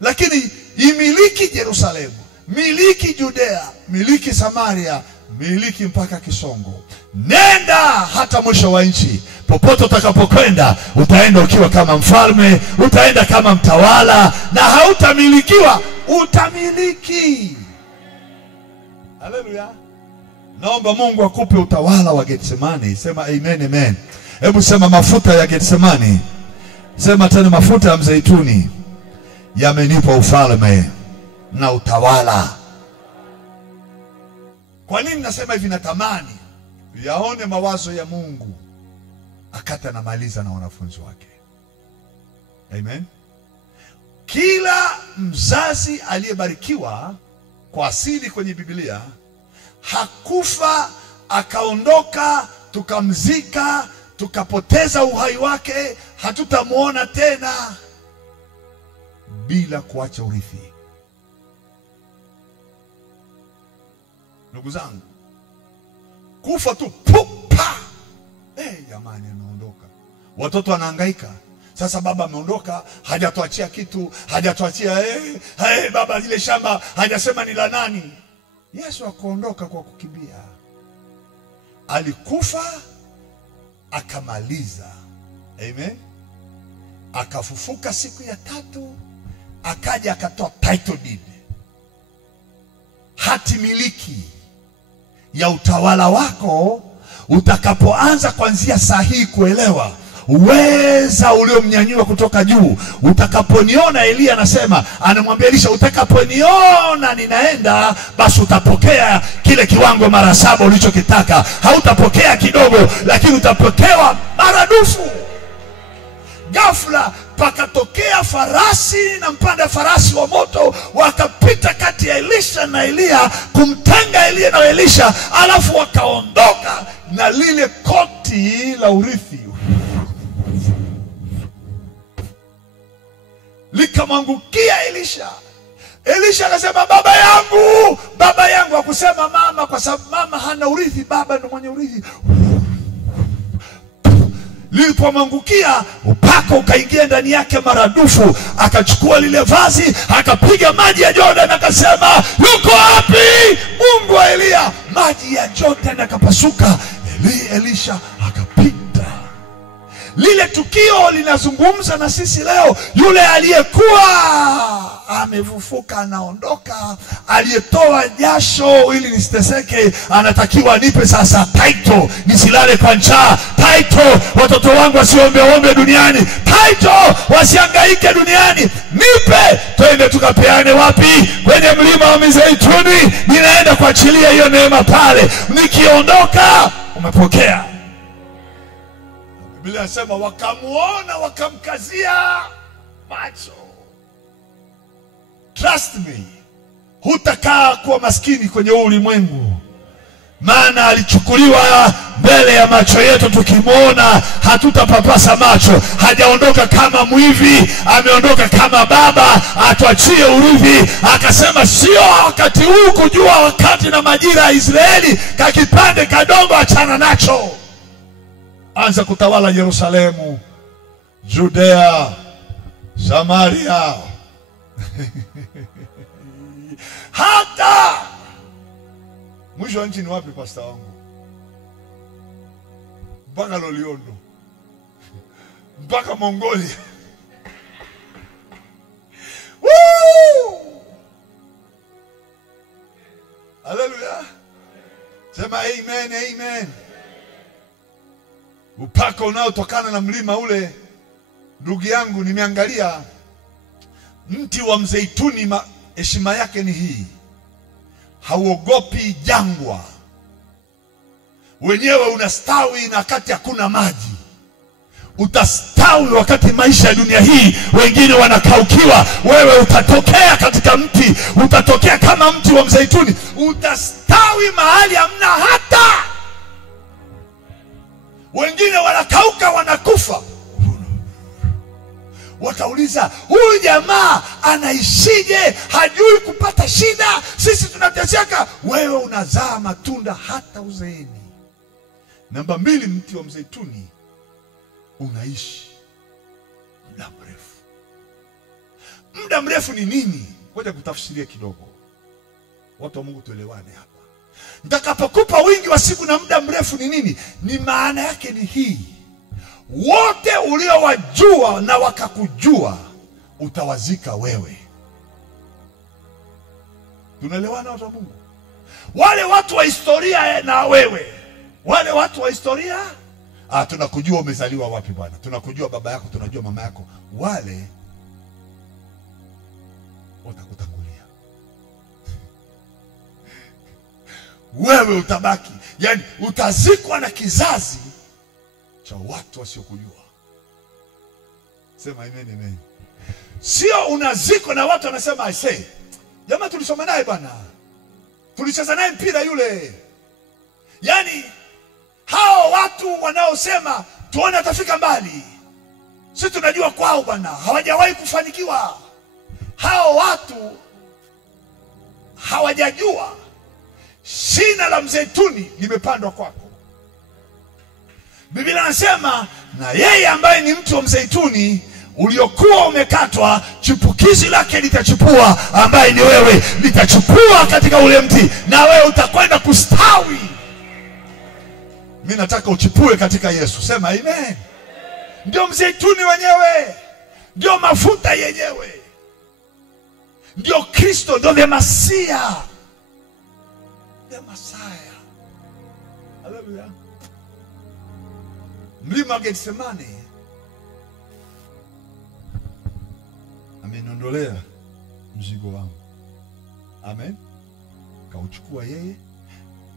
lakini imiliki Yerusalemu, miliki Judea, miliki Samaria, miliki mpaka Kisongo. Nenda hata mwisho wa nchi. Popote utakapokwenda, utaenda ukiwa kama mfalme, utaenda kama mtawala, na hautamilikiwa, utamiliki. Haleluya. Naomba Mungu akupe utawala wa Getsemani. Sema amen, amen. Hebu sema mafuta ya Getsemani. Sema tena mafuta ya mzeituni yamenipa ufalme na utawala. Kwa nini nasema hivi? Natamani yaone mawazo ya Mungu akata namaliza na wanafunzi wake. Amen. Kila mzazi aliyebarikiwa kwa asili kwenye Biblia hakufa akaondoka tukamzika tukapoteza uhai wake, hatutamuona tena bila kuacha urithi. Ndugu zangu, kufa tu pupa, jamani ameondoka. Watoto wanahangaika. Sasa baba ameondoka, hajatuachia kitu, hajatuachia baba ile shamba hajasema ni la nani. Yesu akuondoka kwa kukimbia. Alikufa akamaliza. Amen. Akafufuka siku ya tatu, akaja akatoa title deed, hati miliki ya utawala wako. Utakapoanza kuanzia saa hii kuelewa uweza uliomnyanyua kutoka juu. Utakaponiona, Elia anasema, anamwambia Elisha, utakaponiona ninaenda, basi utapokea kile kiwango mara 7 ulichokitaka. Hautapokea kidogo, lakini utapokewa maradufu. Ghafla pakatokea farasi na mpanda farasi wa moto, wakapita kati ya Elisha na Elia kumtenga Elia na Elisha, alafu wakaondoka na lile koti la urithi likamwangukia Elisha. Elisha akasema, baba yangu, baba yangu. Hakusema mama, kwa sababu mama hana urithi, baba ndo mwenye urithi. Lilipomwangukia, upako ukaingia ndani yake maradufu. Akachukua lile vazi, akapiga maji ya Jordan, akasema, yuko wapi Mungu wa Elia? Maji ya Jordan akapasuka. Elisha akapita. Lile tukio linazungumza na sisi leo. Yule aliyekuwa amefufuka anaondoka, aliyetoa jasho ili nisiteseke anatakiwa anipe sasa title, nisilale kwa njaa, title watoto wangu wasiombe duniani, title wasihangaike duniani, nipe. Twende tukapeane wapi? Kwenye mlima wa Mizeituni. Ninaenda kuachilia hiyo neema pale. Nikiondoka umepokea. Biblia inasema wakamuona, wakamkazia macho. Trust me, hutakaa kuwa maskini kwenye ulimwengu, maana alichukuliwa mbele ya macho yetu. Tukimwona hatutapapasa macho. Hajaondoka kama mwivi, ameondoka kama baba, atuachie urithi. Akasema sio wakati huu kujua wakati na majira ya Israeli, kakipande kadogo achana nacho. Anza kutawala Yerusalemu, Judea, Samaria. Hata mwisho wa nchi ni wapi pastor wangu? Mpaka Loliondo, mpaka Mongolia. Haleluya. Sema amen, amen. Upako unaotokana na mlima ule Ndugu yangu, nimeangalia mti wa mzeituni, heshima yake ni hii: hauogopi jangwa. Wenyewe unastawi na wakati hakuna maji. Utastawi wakati maisha ya dunia hii wengine wanakaukiwa. Wewe utatokea katika mti, utatokea kama mti wa mzeituni. Utastawi mahali hamna hata. Wengine wanakauka, wanakufa. Watauliza, huyu jamaa anaishije? Hajui kupata shida, sisi tunateseka. Wewe unazaa matunda hata uzeeni. Namba 2, mti wa mzeituni unaishi muda mrefu. Muda mrefu ni nini? Ngoja kutafsiria kidogo. Watu wa Mungu tuelewane hapa. Nitakapokupa wingi wa siku na muda mrefu ni nini? Ni maana yake ni hii: wote uliowajua na wakakujua utawazika wewe. Tunaelewana watu wa Mungu? Wale watu wa historia na wewe, wale watu wa historia, tunakujua umezaliwa wapi bwana, tunakujua baba yako, tunajua mama yako. Wale watakutangulia. Wewe utabaki, yani utazikwa na kizazi cha watu wasiokujua. Sema amen, amen. Sio unazikwa na watu wanasema, I say, jamaa tulisoma naye bwana, tulicheza naye mpira yule. Yani hao watu wanaosema tuone atafika mbali, sisi tunajua kwao bwana hawajawahi kufanikiwa. Hao watu hawajajua shina la mzeituni limepandwa kwako. Biblia inasema, na yeye ambaye ni mti wa mzeituni uliokuwa umekatwa, chipukizi lake litachipua, ambaye ni wewe, litachipua katika ule mti, na wewe utakwenda kustawi. Mimi nataka uchipue katika Yesu. Sema amen. Ndio mzeituni wenyewe, ndio mafuta yenyewe, ndio Kristo, ndio the Messiah. The Messiah. Haleluya. Mlima Getsemani amenondolea mzigo wangu. Amen. Kauchukua yeye,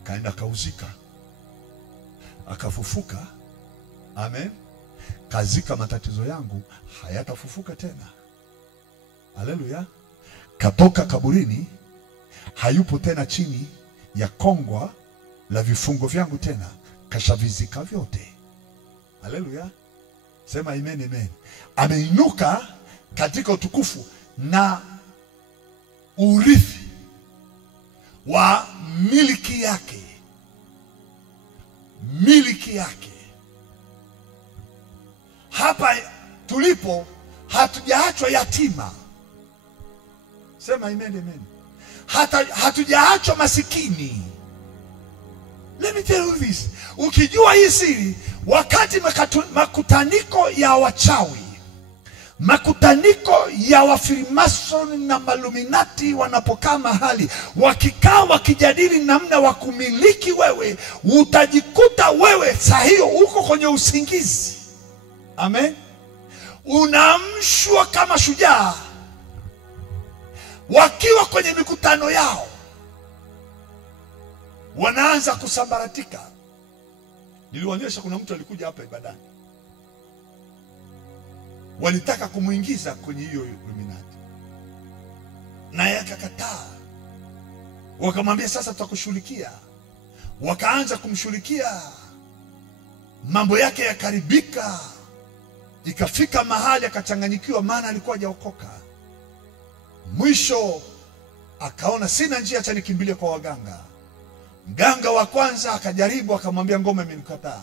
kaenda kauzika, akafufuka. Amen. Kazika matatizo yangu, hayatafufuka tena. Haleluya. Katoka kaburini, hayupo tena chini ya kongwa la vifungo vyangu tena, kashavizika vyote. Haleluya. Sema amen, amen. Ameinuka katika utukufu na urithi wa miliki yake. Miliki yake. Hapa tulipo hatujaachwa yatima. Sema amen, amen. Hatujaachwa masikini. Let me tell you this. Ukijua hii siri, wakati makutaniko ya wachawi, makutaniko ya wafirimason na maluminati wanapokaa mahali, wakikaa wakijadili namna wa kumiliki wewe, utajikuta wewe saa hiyo uko kwenye usingizi. Amen. Unaamshwa kama shujaa. Wakiwa kwenye mikutano yao, wanaanza kusambaratika. Niliwaonyesha kuna mtu alikuja hapa ibadani, walitaka kumuingiza kwenye hiyo Illuminati, naye akakataa. Wakamwambia sasa tutakushughulikia. Wakaanza kumshughulikia, mambo yake yakaribika. Ikafika mahali akachanganyikiwa, maana alikuwa hajaokoka. Mwisho akaona sina njia, acha nikimbilie kwa waganga. Mganga wa kwanza akajaribu, akamwambia ngome imemkataa,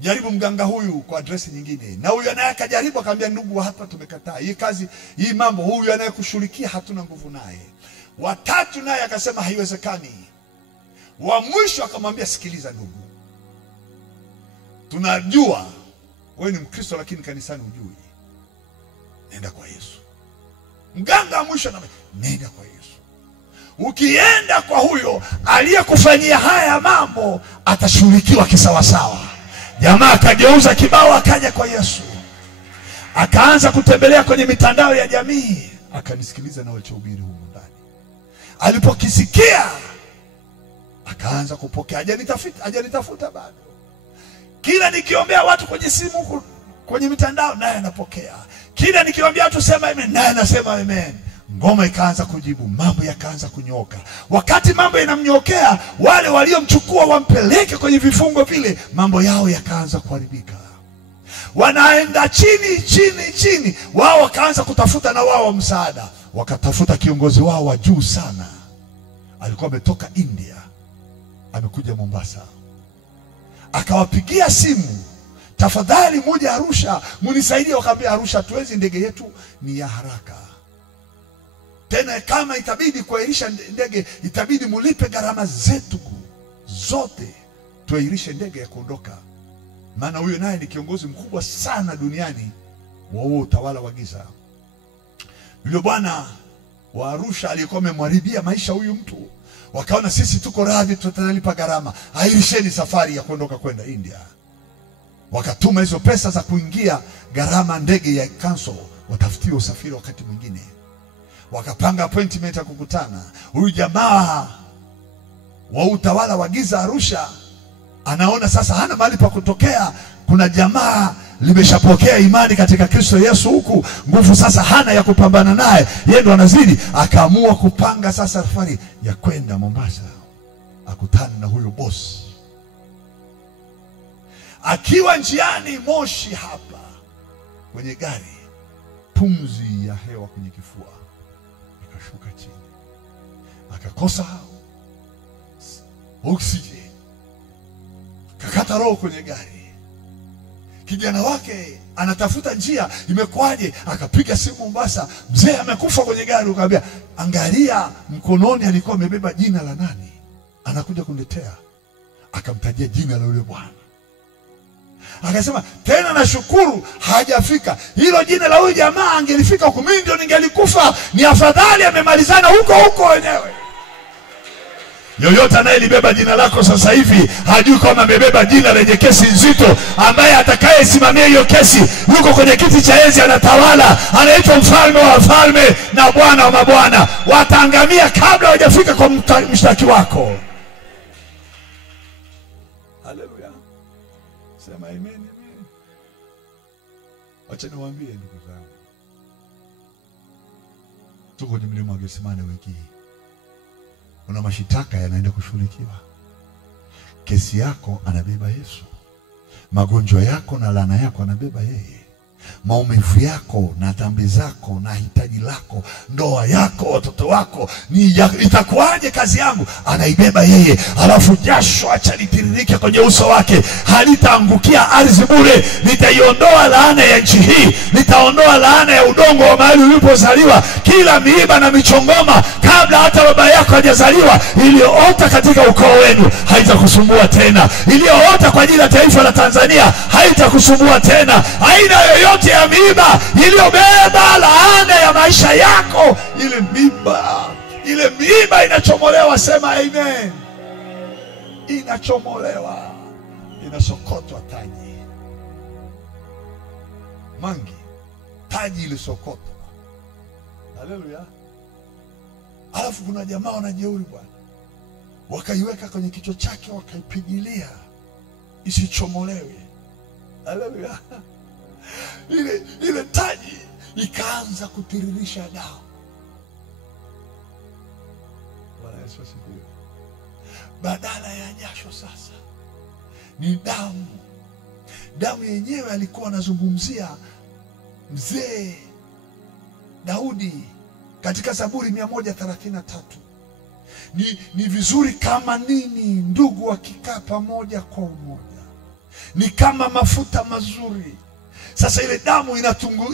jaribu mganga huyu kwa adresi nyingine. Na huyu naye akajaribu, akamwambia ndugu, hapa tumekataa hii kazi, hii mambo, huyu anayekushughulikia hatuna nguvu naye. Watatu naye akasema haiwezekani. Wa mwisho akamwambia sikiliza ndugu, tunajua wewe ni Mkristo lakini kanisani hujui, nenda kwa Yesu. Mganga wa mwisho anamwambia nenda kwa Yesu. Ukienda kwa huyo aliyekufanyia haya mambo atashughulikiwa kisawasawa. Jamaa akageuza kibao akaja kwa Yesu. akaanza kutembelea kwenye mitandao ya jamii, akanisikiliza na walichohubiri huko ndani. Alipokisikia akaanza kupokea. Hajanitafuta bado. Kila nikiombea watu kwenye simu, kwenye mitandao, naye anapokea. Kila nikiombea watu sema amen, naye anasema amen. Ngoma ikaanza kujibu, mambo yakaanza kunyoka. Wakati mambo yanamnyokea, wale waliomchukua wampeleke kwenye vifungo vile, mambo yao yakaanza kuharibika. Wanaenda chini, wao wakaanza kutafuta na wao msaada. Wakatafuta kiongozi wao wa juu sana. Alikuwa ametoka India, amekuja Mombasa. Akawapigia simu, tafadhali muje Arusha, munisaidie. Wakaambia Arusha tuwezi, ndege yetu ni ya haraka. Tena kama itabidi kuahirisha ndege, itabidi mulipe gharama zetu zote, tuahirishe ndege ya kuondoka. Maana huyo naye ni kiongozi mkubwa sana duniani wa huo utawala wa giza. Yule bwana wa Arusha aliyekuwa amemharibia maisha huyu mtu, wakaona sisi tuko radhi, tutalipa gharama, ahirisheni safari ya kuondoka kwenda India. Wakatuma hizo pesa za kuingia gharama ndege ya cancel, watafutie usafiri wakati mwingine. Wakapanga appointment ya kukutana. Huyu jamaa wa utawala wa giza Arusha anaona sasa hana mahali pa kutokea. Kuna jamaa limeshapokea imani katika Kristo Yesu huku, nguvu sasa hana ya kupambana naye, yeye ndo anazidi. Akaamua kupanga sasa safari ya kwenda Mombasa, akutana na huyo boss. Akiwa njiani Moshi hapa kwenye gari, pumzi ya hewa kwenye kifua ikashuka chini, akakosa oxygen, kakata roho kwenye gari. Kijana wake anatafuta njia, imekwaje? Akapiga simu Mombasa, mzee amekufa kwenye gari. Ukaambia angalia mkononi alikuwa amebeba jina la nani, anakuja kuniletea. Akamtajia jina la yule bwana. Akasema tena nashukuru hajafika. Hilo jina la huyu jamaa angelifika huko, mimi ndio ningelikufa. Ni afadhali amemalizana huko wenyewe. Yoyote anayelibeba jina lako sasa hivi hajui kama amebeba jina lenye kesi nzito, ambaye atakayesimamia hiyo kesi yuko kwenye kiti cha enzi, anatawala, anaitwa mfalme wa wafalme na bwana wa mabwana. Wataangamia kabla hawajafika kwa mshtaki wako. Haleluya. Sema amen. Wacha niwaambie ndugu zangu, tuko kwenye mlima wa Getsemane wiki hii. Kuna mashitaka yanaenda kushughulikiwa. Kesi yako anabeba Yesu. Magonjwa yako na laana yako anabeba yeye. Maumivu yako na dhambi zako na hitaji lako, ndoa yako, watoto wako, itakuwaje kazi yangu, anaibeba yeye. Alafu jasho acha litiririke kwenye uso wake, halitaangukia ardhi bure. Nitaiondoa laana ya nchi hii, nitaondoa laana ya udongo wa mahali ulipozaliwa. Kila miiba na michongoma kabla hata baba yako hajazaliwa, iliyoota katika ukoo wenu haitakusumbua tena. Iliyoota kwa ajili ya taifa la Tanzania haitakusumbua tena. Aina yoyote ya miiba iliyobeba laana ya maisha yako, ile miiba inachomolewa. Sema amen. Inachomolewa, inasokotwa taji. Mangi, taji ilisokotwa. Haleluya. Alafu kuna jamaa wanajeuri bwana, wakaiweka kwenye kichwa chake, wakaipigilia isichomolewe. Haleluya. Ile taji ikaanza kutiririsha damu. Bwana Yesu asifiwe. Badala ya jasho sasa ni damu. Damu yenyewe alikuwa anazungumzia mzee Daudi katika Zaburi 133. Ni vizuri kama nini ndugu wakikaa pamoja kwa umoja, ni kama mafuta mazuri. Sasa ile damu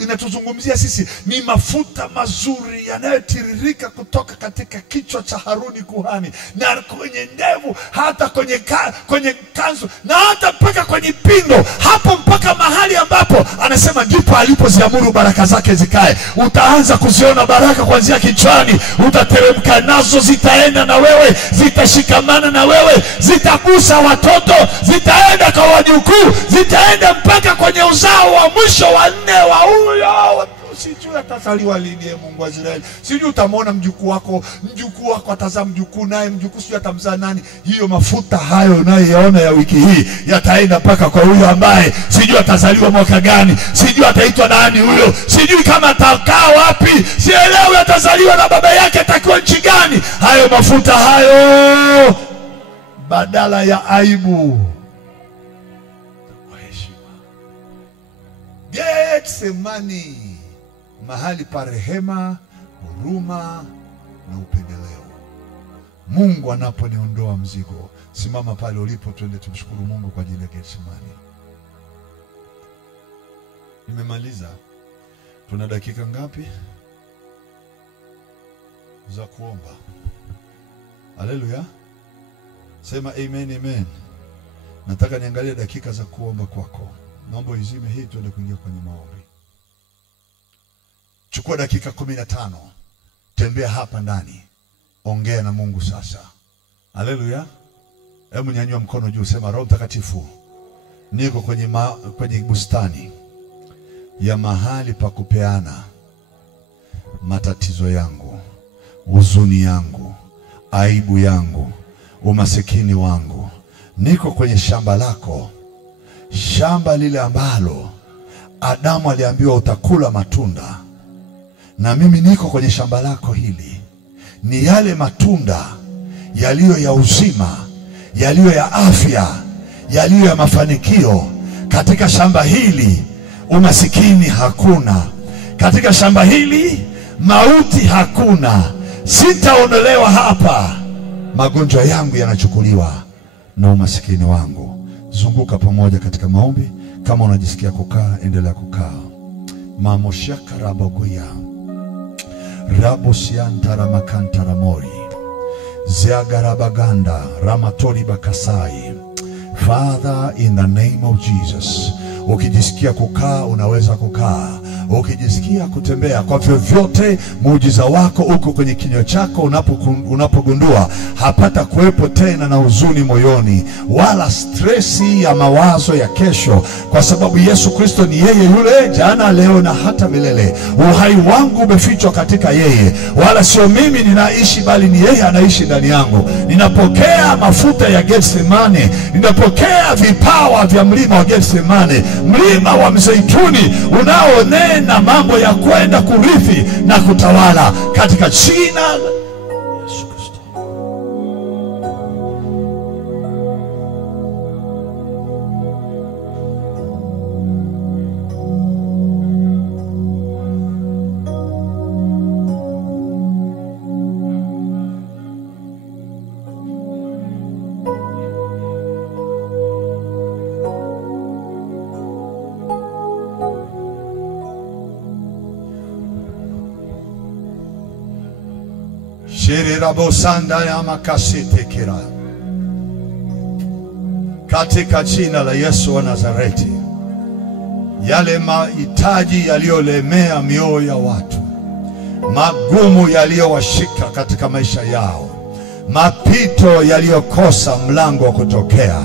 inatuzungumzia sisi, ni mafuta mazuri yanayotiririka kutoka katika kichwa cha Haruni kuhani, na kwenye ndevu, hata kwenye kanzu, na hata mpaka kwenye pindo, hapo mpaka mahali ambapo anasema ndipo alipoziamuru baraka zake zikae. Utaanza kuziona baraka kuanzia kichwani, utateremka nazo, zitaenda na wewe, zitashikamana na wewe, zitagusa watoto, zitaenda kwa wajukuu, zitaenda mpaka kwenye uzao wa mwisho wa 4 wa huyo, sijui atazaliwa lini. Mungu wa Israeli, sijui utamwona mjukuu wako atazaa mjukuu, naye mjukuu sijui atamzaa nani. Hiyo mafuta hayo unayoyaona ya wiki hii yataenda mpaka kwa huyo ambaye sijui atazaliwa mwaka gani, sijui ataitwa nani huyo, sijui kama atakaa wapi, sielewi atazaliwa na baba yake atakuwa nchi gani. Hayo mafuta hayo, badala ya aibu, Getsemani, mahali pa rehema, huruma na upendeleo. Mungu anaponiondoa mzigo. Simama pale ulipo, twende tumshukuru Mungu kwa ajili ya Getsemani. Nimemaliza. Tuna dakika ngapi za kuomba? Haleluya. Sema amen, amen. Nataka niangalie dakika za kuomba kwako. Naomba izime hii tuende kuingia kwenye maombi. Chukua dakika 15. Tembea hapa ndani. Ongea na Mungu sasa. Haleluya. Hebu nyanyua mkono juu, sema Roho Mtakatifu, niko kwenye bustani ya mahali pa kupeana matatizo yangu, huzuni yangu, aibu yangu, umasikini wangu. Niko kwenye shamba lako, shamba lile ambalo Adamu aliambiwa utakula matunda. Na mimi niko kwenye shamba lako hili. Ni yale matunda yaliyo ya uzima, yaliyo ya afya, yaliyo ya mafanikio. Katika shamba hili umasikini hakuna. Katika shamba hili mauti hakuna. Sitaondolewa hapa. Magonjwa yangu yanachukuliwa na umasikini wangu. Zunguka pamoja katika maombi. Kama unajisikia kukaa, endelea kukaa. Mamoshaka rabogoya Rabosianta ramakanta ramori Ziagarabaganda ramatori bakasai. Father, in the name of Jesus, ukijisikia kukaa unaweza kukaa. Ukijisikia kutembea, kwa vyovyote muujiza wako uko kwenye kinywa chako. Unapogundua hapata kuwepo tena na huzuni moyoni wala stresi ya mawazo ya kesho, kwa sababu Yesu Kristo ni yeye yule jana, leo na hata milele. Uhai wangu umefichwa katika yeye, wala sio mimi ninaishi, bali ni yeye anaishi ndani yangu. Ninapokea mafuta ya Getsemani, ninapokea vipawa vya mlima wa Getsemani, mlima wa mzeituni unaonena na mambo ya kwenda kurithi na kutawala, katika jina la Yesu Kristo. Shirabosanda ya makasite kira. Katika jina la Yesu wa Nazareti, yale mahitaji yaliyolemea mioyo ya watu, magumu yaliyowashika katika maisha yao, mapito yaliyokosa mlango wa kutokea,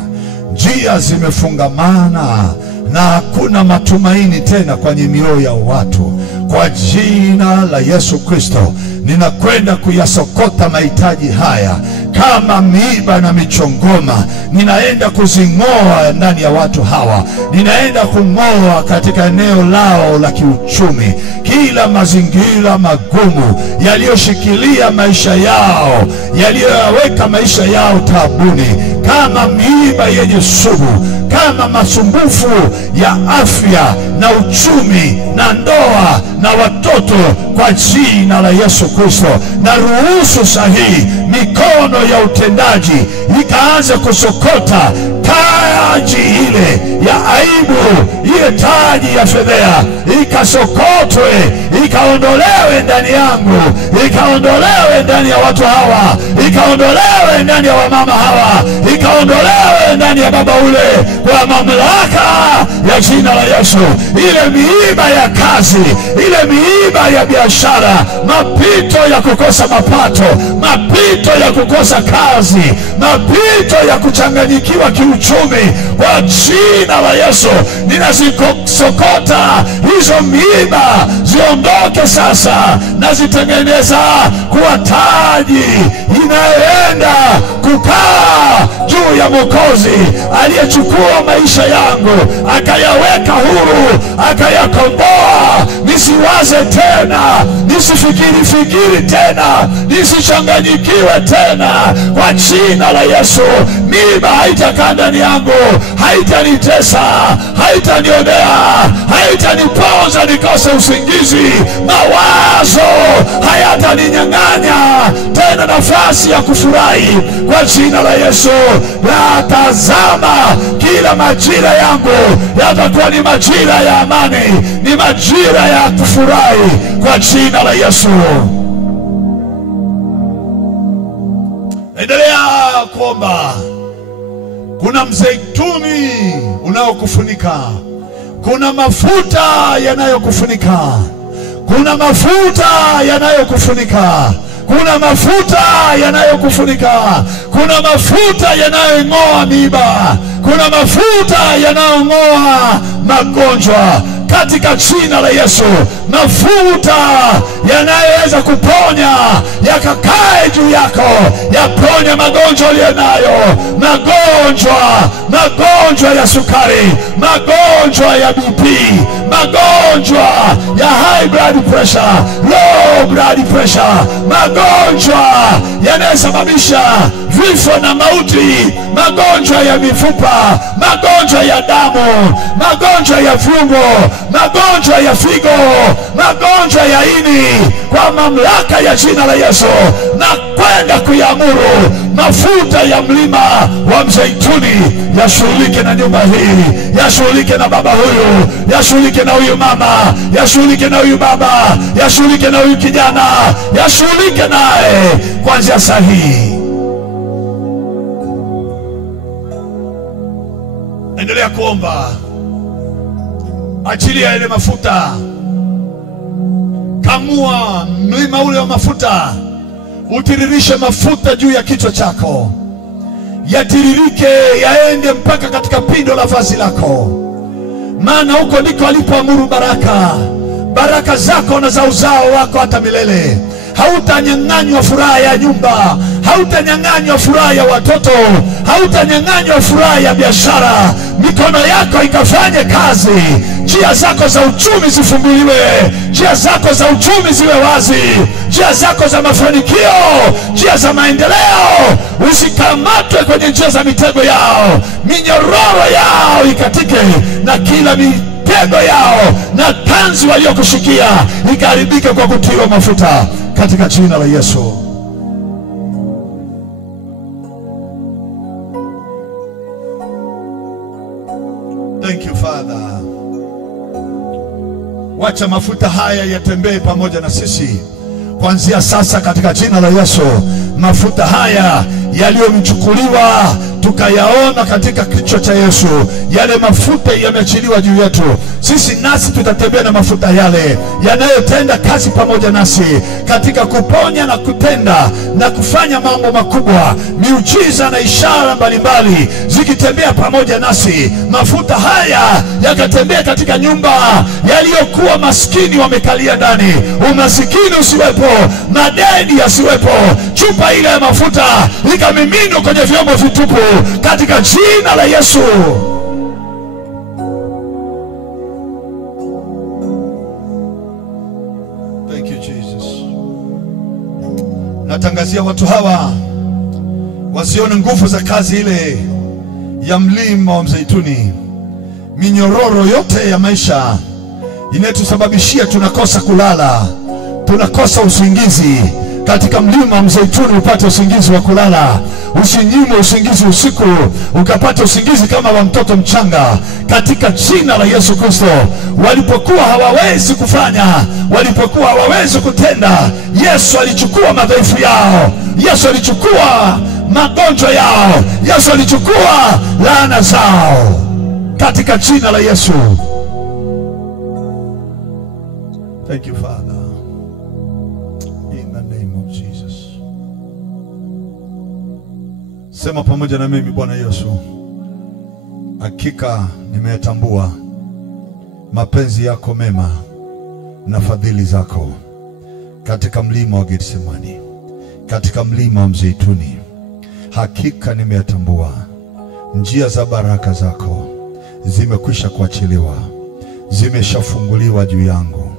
njia zimefungamana na hakuna matumaini tena kwenye mioyo ya watu, kwa jina la Yesu Kristo ninakwenda kuyasokota mahitaji haya kama miiba na michongoma. Ninaenda kuzing'oa ndani ya watu hawa. Ninaenda kung'oa katika eneo lao la kiuchumi kila mazingira magumu yaliyoshikilia maisha yao, yaliyoweka maisha yao taabuni, kama miiba yenye sumu, kama masumbufu ya afya na uchumi na ndoa na watoto, kwa jina la Yesu Kristo. Na ruhusu sahihi mikono ya utendaji ikaanze kusokota taji ile ya aibu, ile taji ya fedhea ikasokotwe, ikaondolewe ndani yangu, ikaondolewe ndani ya watu hawa, ikaondolewe ndani ya wamama hawa, ikaondolewe ndani ya baba ule, kwa mamlaka ya jina la Yesu. Ile miiba ya kazi, ile miiba ya biashara, mapito ya kukosa mapato, mapito ya kukosa kazi, mapito ya kuchanganyikiwa kiuchumi, kwa jina la Yesu ninazisokota hizo miiba, ziondoke sasa, na zitengeneza kuwa taji inayoenda kukaa juu ya Mwokozi aliyechukua maisha yangu, akayaweka huru, akayakomboa. Nisiwaze tena, nisifikiri tena, nisichanganyikiwe tena, kwa jina la Yesu. Miiba haitakaa ndani yangu, haitanitesa, haitanionea, haitaniponza nikose usingizi. Mawazo hayataninyang'anya tena nafasi ya kufurahi, kwa jina la Yesu. Na tazama, kila majira yangu yatakuwa ni majira ya amani, ni majira ya kufurahi, kwa jina la Yesu. Endelea kuomba. Kuna mzeituni unaokufunika, kuna mafuta yanayokufunika, kuna mafuta yanayokufunika, kuna mafuta yanayokufunika, kuna mafuta yanayong'oa miiba, kuna mafuta yanayong'oa magonjwa, katika jina la Yesu. Mafuta yanayoweza kuponya yakakae juu yako, yaponya magonjwa uliyonayo, magonjwa ya sukari, magonjwa ya BP, magonjwa ya high blood pressure, low blood pressure, magonjwa yanayosababisha vifo na mauti, magonjwa ya mifupa, magonjwa ya damu, magonjwa ya viungo, magonjwa ya figo, magonjwa ya ini, kwa mamlaka ya jina la Yesu na kwenda kuyaamuru mafuta ya mlima wa mzeituni yashughulike na nyumba hii, yashughulike na baba huyu, yashughulike na huyu mama, yashughulike na huyu baba, yashughulike na huyu kijana, yashughulike naye kuanzia saa hii. Endelea kuomba. Achilia ile mafuta, kamua mlima ule wa mafuta, utiririshe mafuta juu ya kichwa chako, yatiririke yaende mpaka katika pindo la vazi lako, maana huko ndiko alipoamuru baraka zako na za uzao wako hata milele. Hautanyang'anywa furaha ya nyumba, hautanyang'anywa furaha ya watoto, hautanyang'anywa furaha ya biashara. Mikono yako ikafanye kazi, njia zako za uchumi zifunguliwe, njia zako za uchumi ziwe wazi, njia zako za mafanikio, njia za maendeleo. Usikamatwe kwenye njia za mitego yao, minyororo yao ikatike, na kila mitego yao na tanzi waliokushikia ikaribike kwa kutiwa mafuta, katika jina la Yesu. Thank you Father. Wacha mafuta haya yatembee pamoja na sisi kuanzia sasa, katika jina la Yesu. Mafuta haya yaliyomchukuliwa tukayaona katika kichwa cha Yesu, yale mafuta yameachiliwa juu yetu sisi, nasi tutatembea na mafuta yale yanayotenda kazi pamoja nasi katika kuponya na kutenda na kufanya mambo makubwa, miujiza na ishara mbalimbali zikitembea pamoja nasi. Mafuta haya yakatembea katika nyumba yaliyokuwa maskini wamekalia ndani, umasikini usiwepo, madeni yasiwepo. Chupa ile ya mafuta ikamiminwa kwenye vyombo vitupu, katika jina la Yesu. Thank you Jesus. Natangazia watu hawa wasione nguvu za kazi ile ya mlima wa mzeituni. Minyororo yote ya maisha inayotusababishia tunakosa kulala, tunakosa usingizi, katika mlima wa Mzeituni upate usingizi wa kulala. Usinyimwe usingizi usiku, ukapata usingizi kama wa mtoto mchanga, katika jina la Yesu Kristo. Walipokuwa hawawezi kufanya, walipokuwa hawawezi kutenda, Yesu alichukua madhaifu yao, Yesu alichukua magonjwa yao, Yesu alichukua laana zao, katika jina la Yesu. Thank you, Father. In the name of Jesus. Sema pamoja na mimi, Bwana Yesu, hakika nimeyatambua mapenzi yako mema na fadhili zako katika mlima wa Getsemani, katika mlima wa Mzeituni. Hakika nimeyatambua njia za baraka zako zimekwisha kuachiliwa, zimeshafunguliwa juu yangu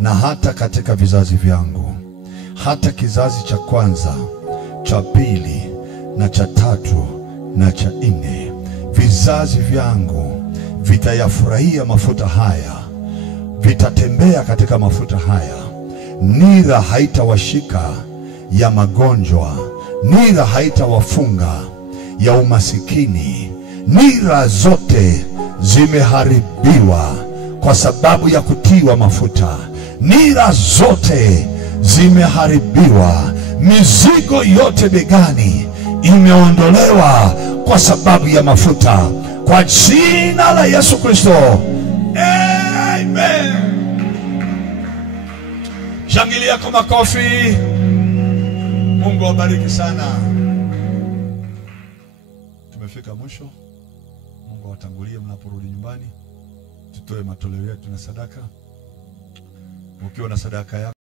na hata katika vizazi vyangu, hata kizazi cha kwanza, cha pili na cha tatu na cha nne. Vizazi vyangu vitayafurahia mafuta haya, vitatembea katika mafuta haya. Nira haitawashika ya magonjwa, nira haitawafunga ya umasikini. Nira zote zimeharibiwa kwa sababu ya kutiwa mafuta. Nira zote zimeharibiwa. Mizigo yote begani imeondolewa kwa sababu ya mafuta, kwa jina la Yesu Kristo. Amen. Shangilia kwa makofi. Mungu awabariki sana. Tumefika mwisho. Mungu awatangulie mnaporudi nyumbani. Tutoe matoleo yetu na sadaka. Ukiwa na sadaka yako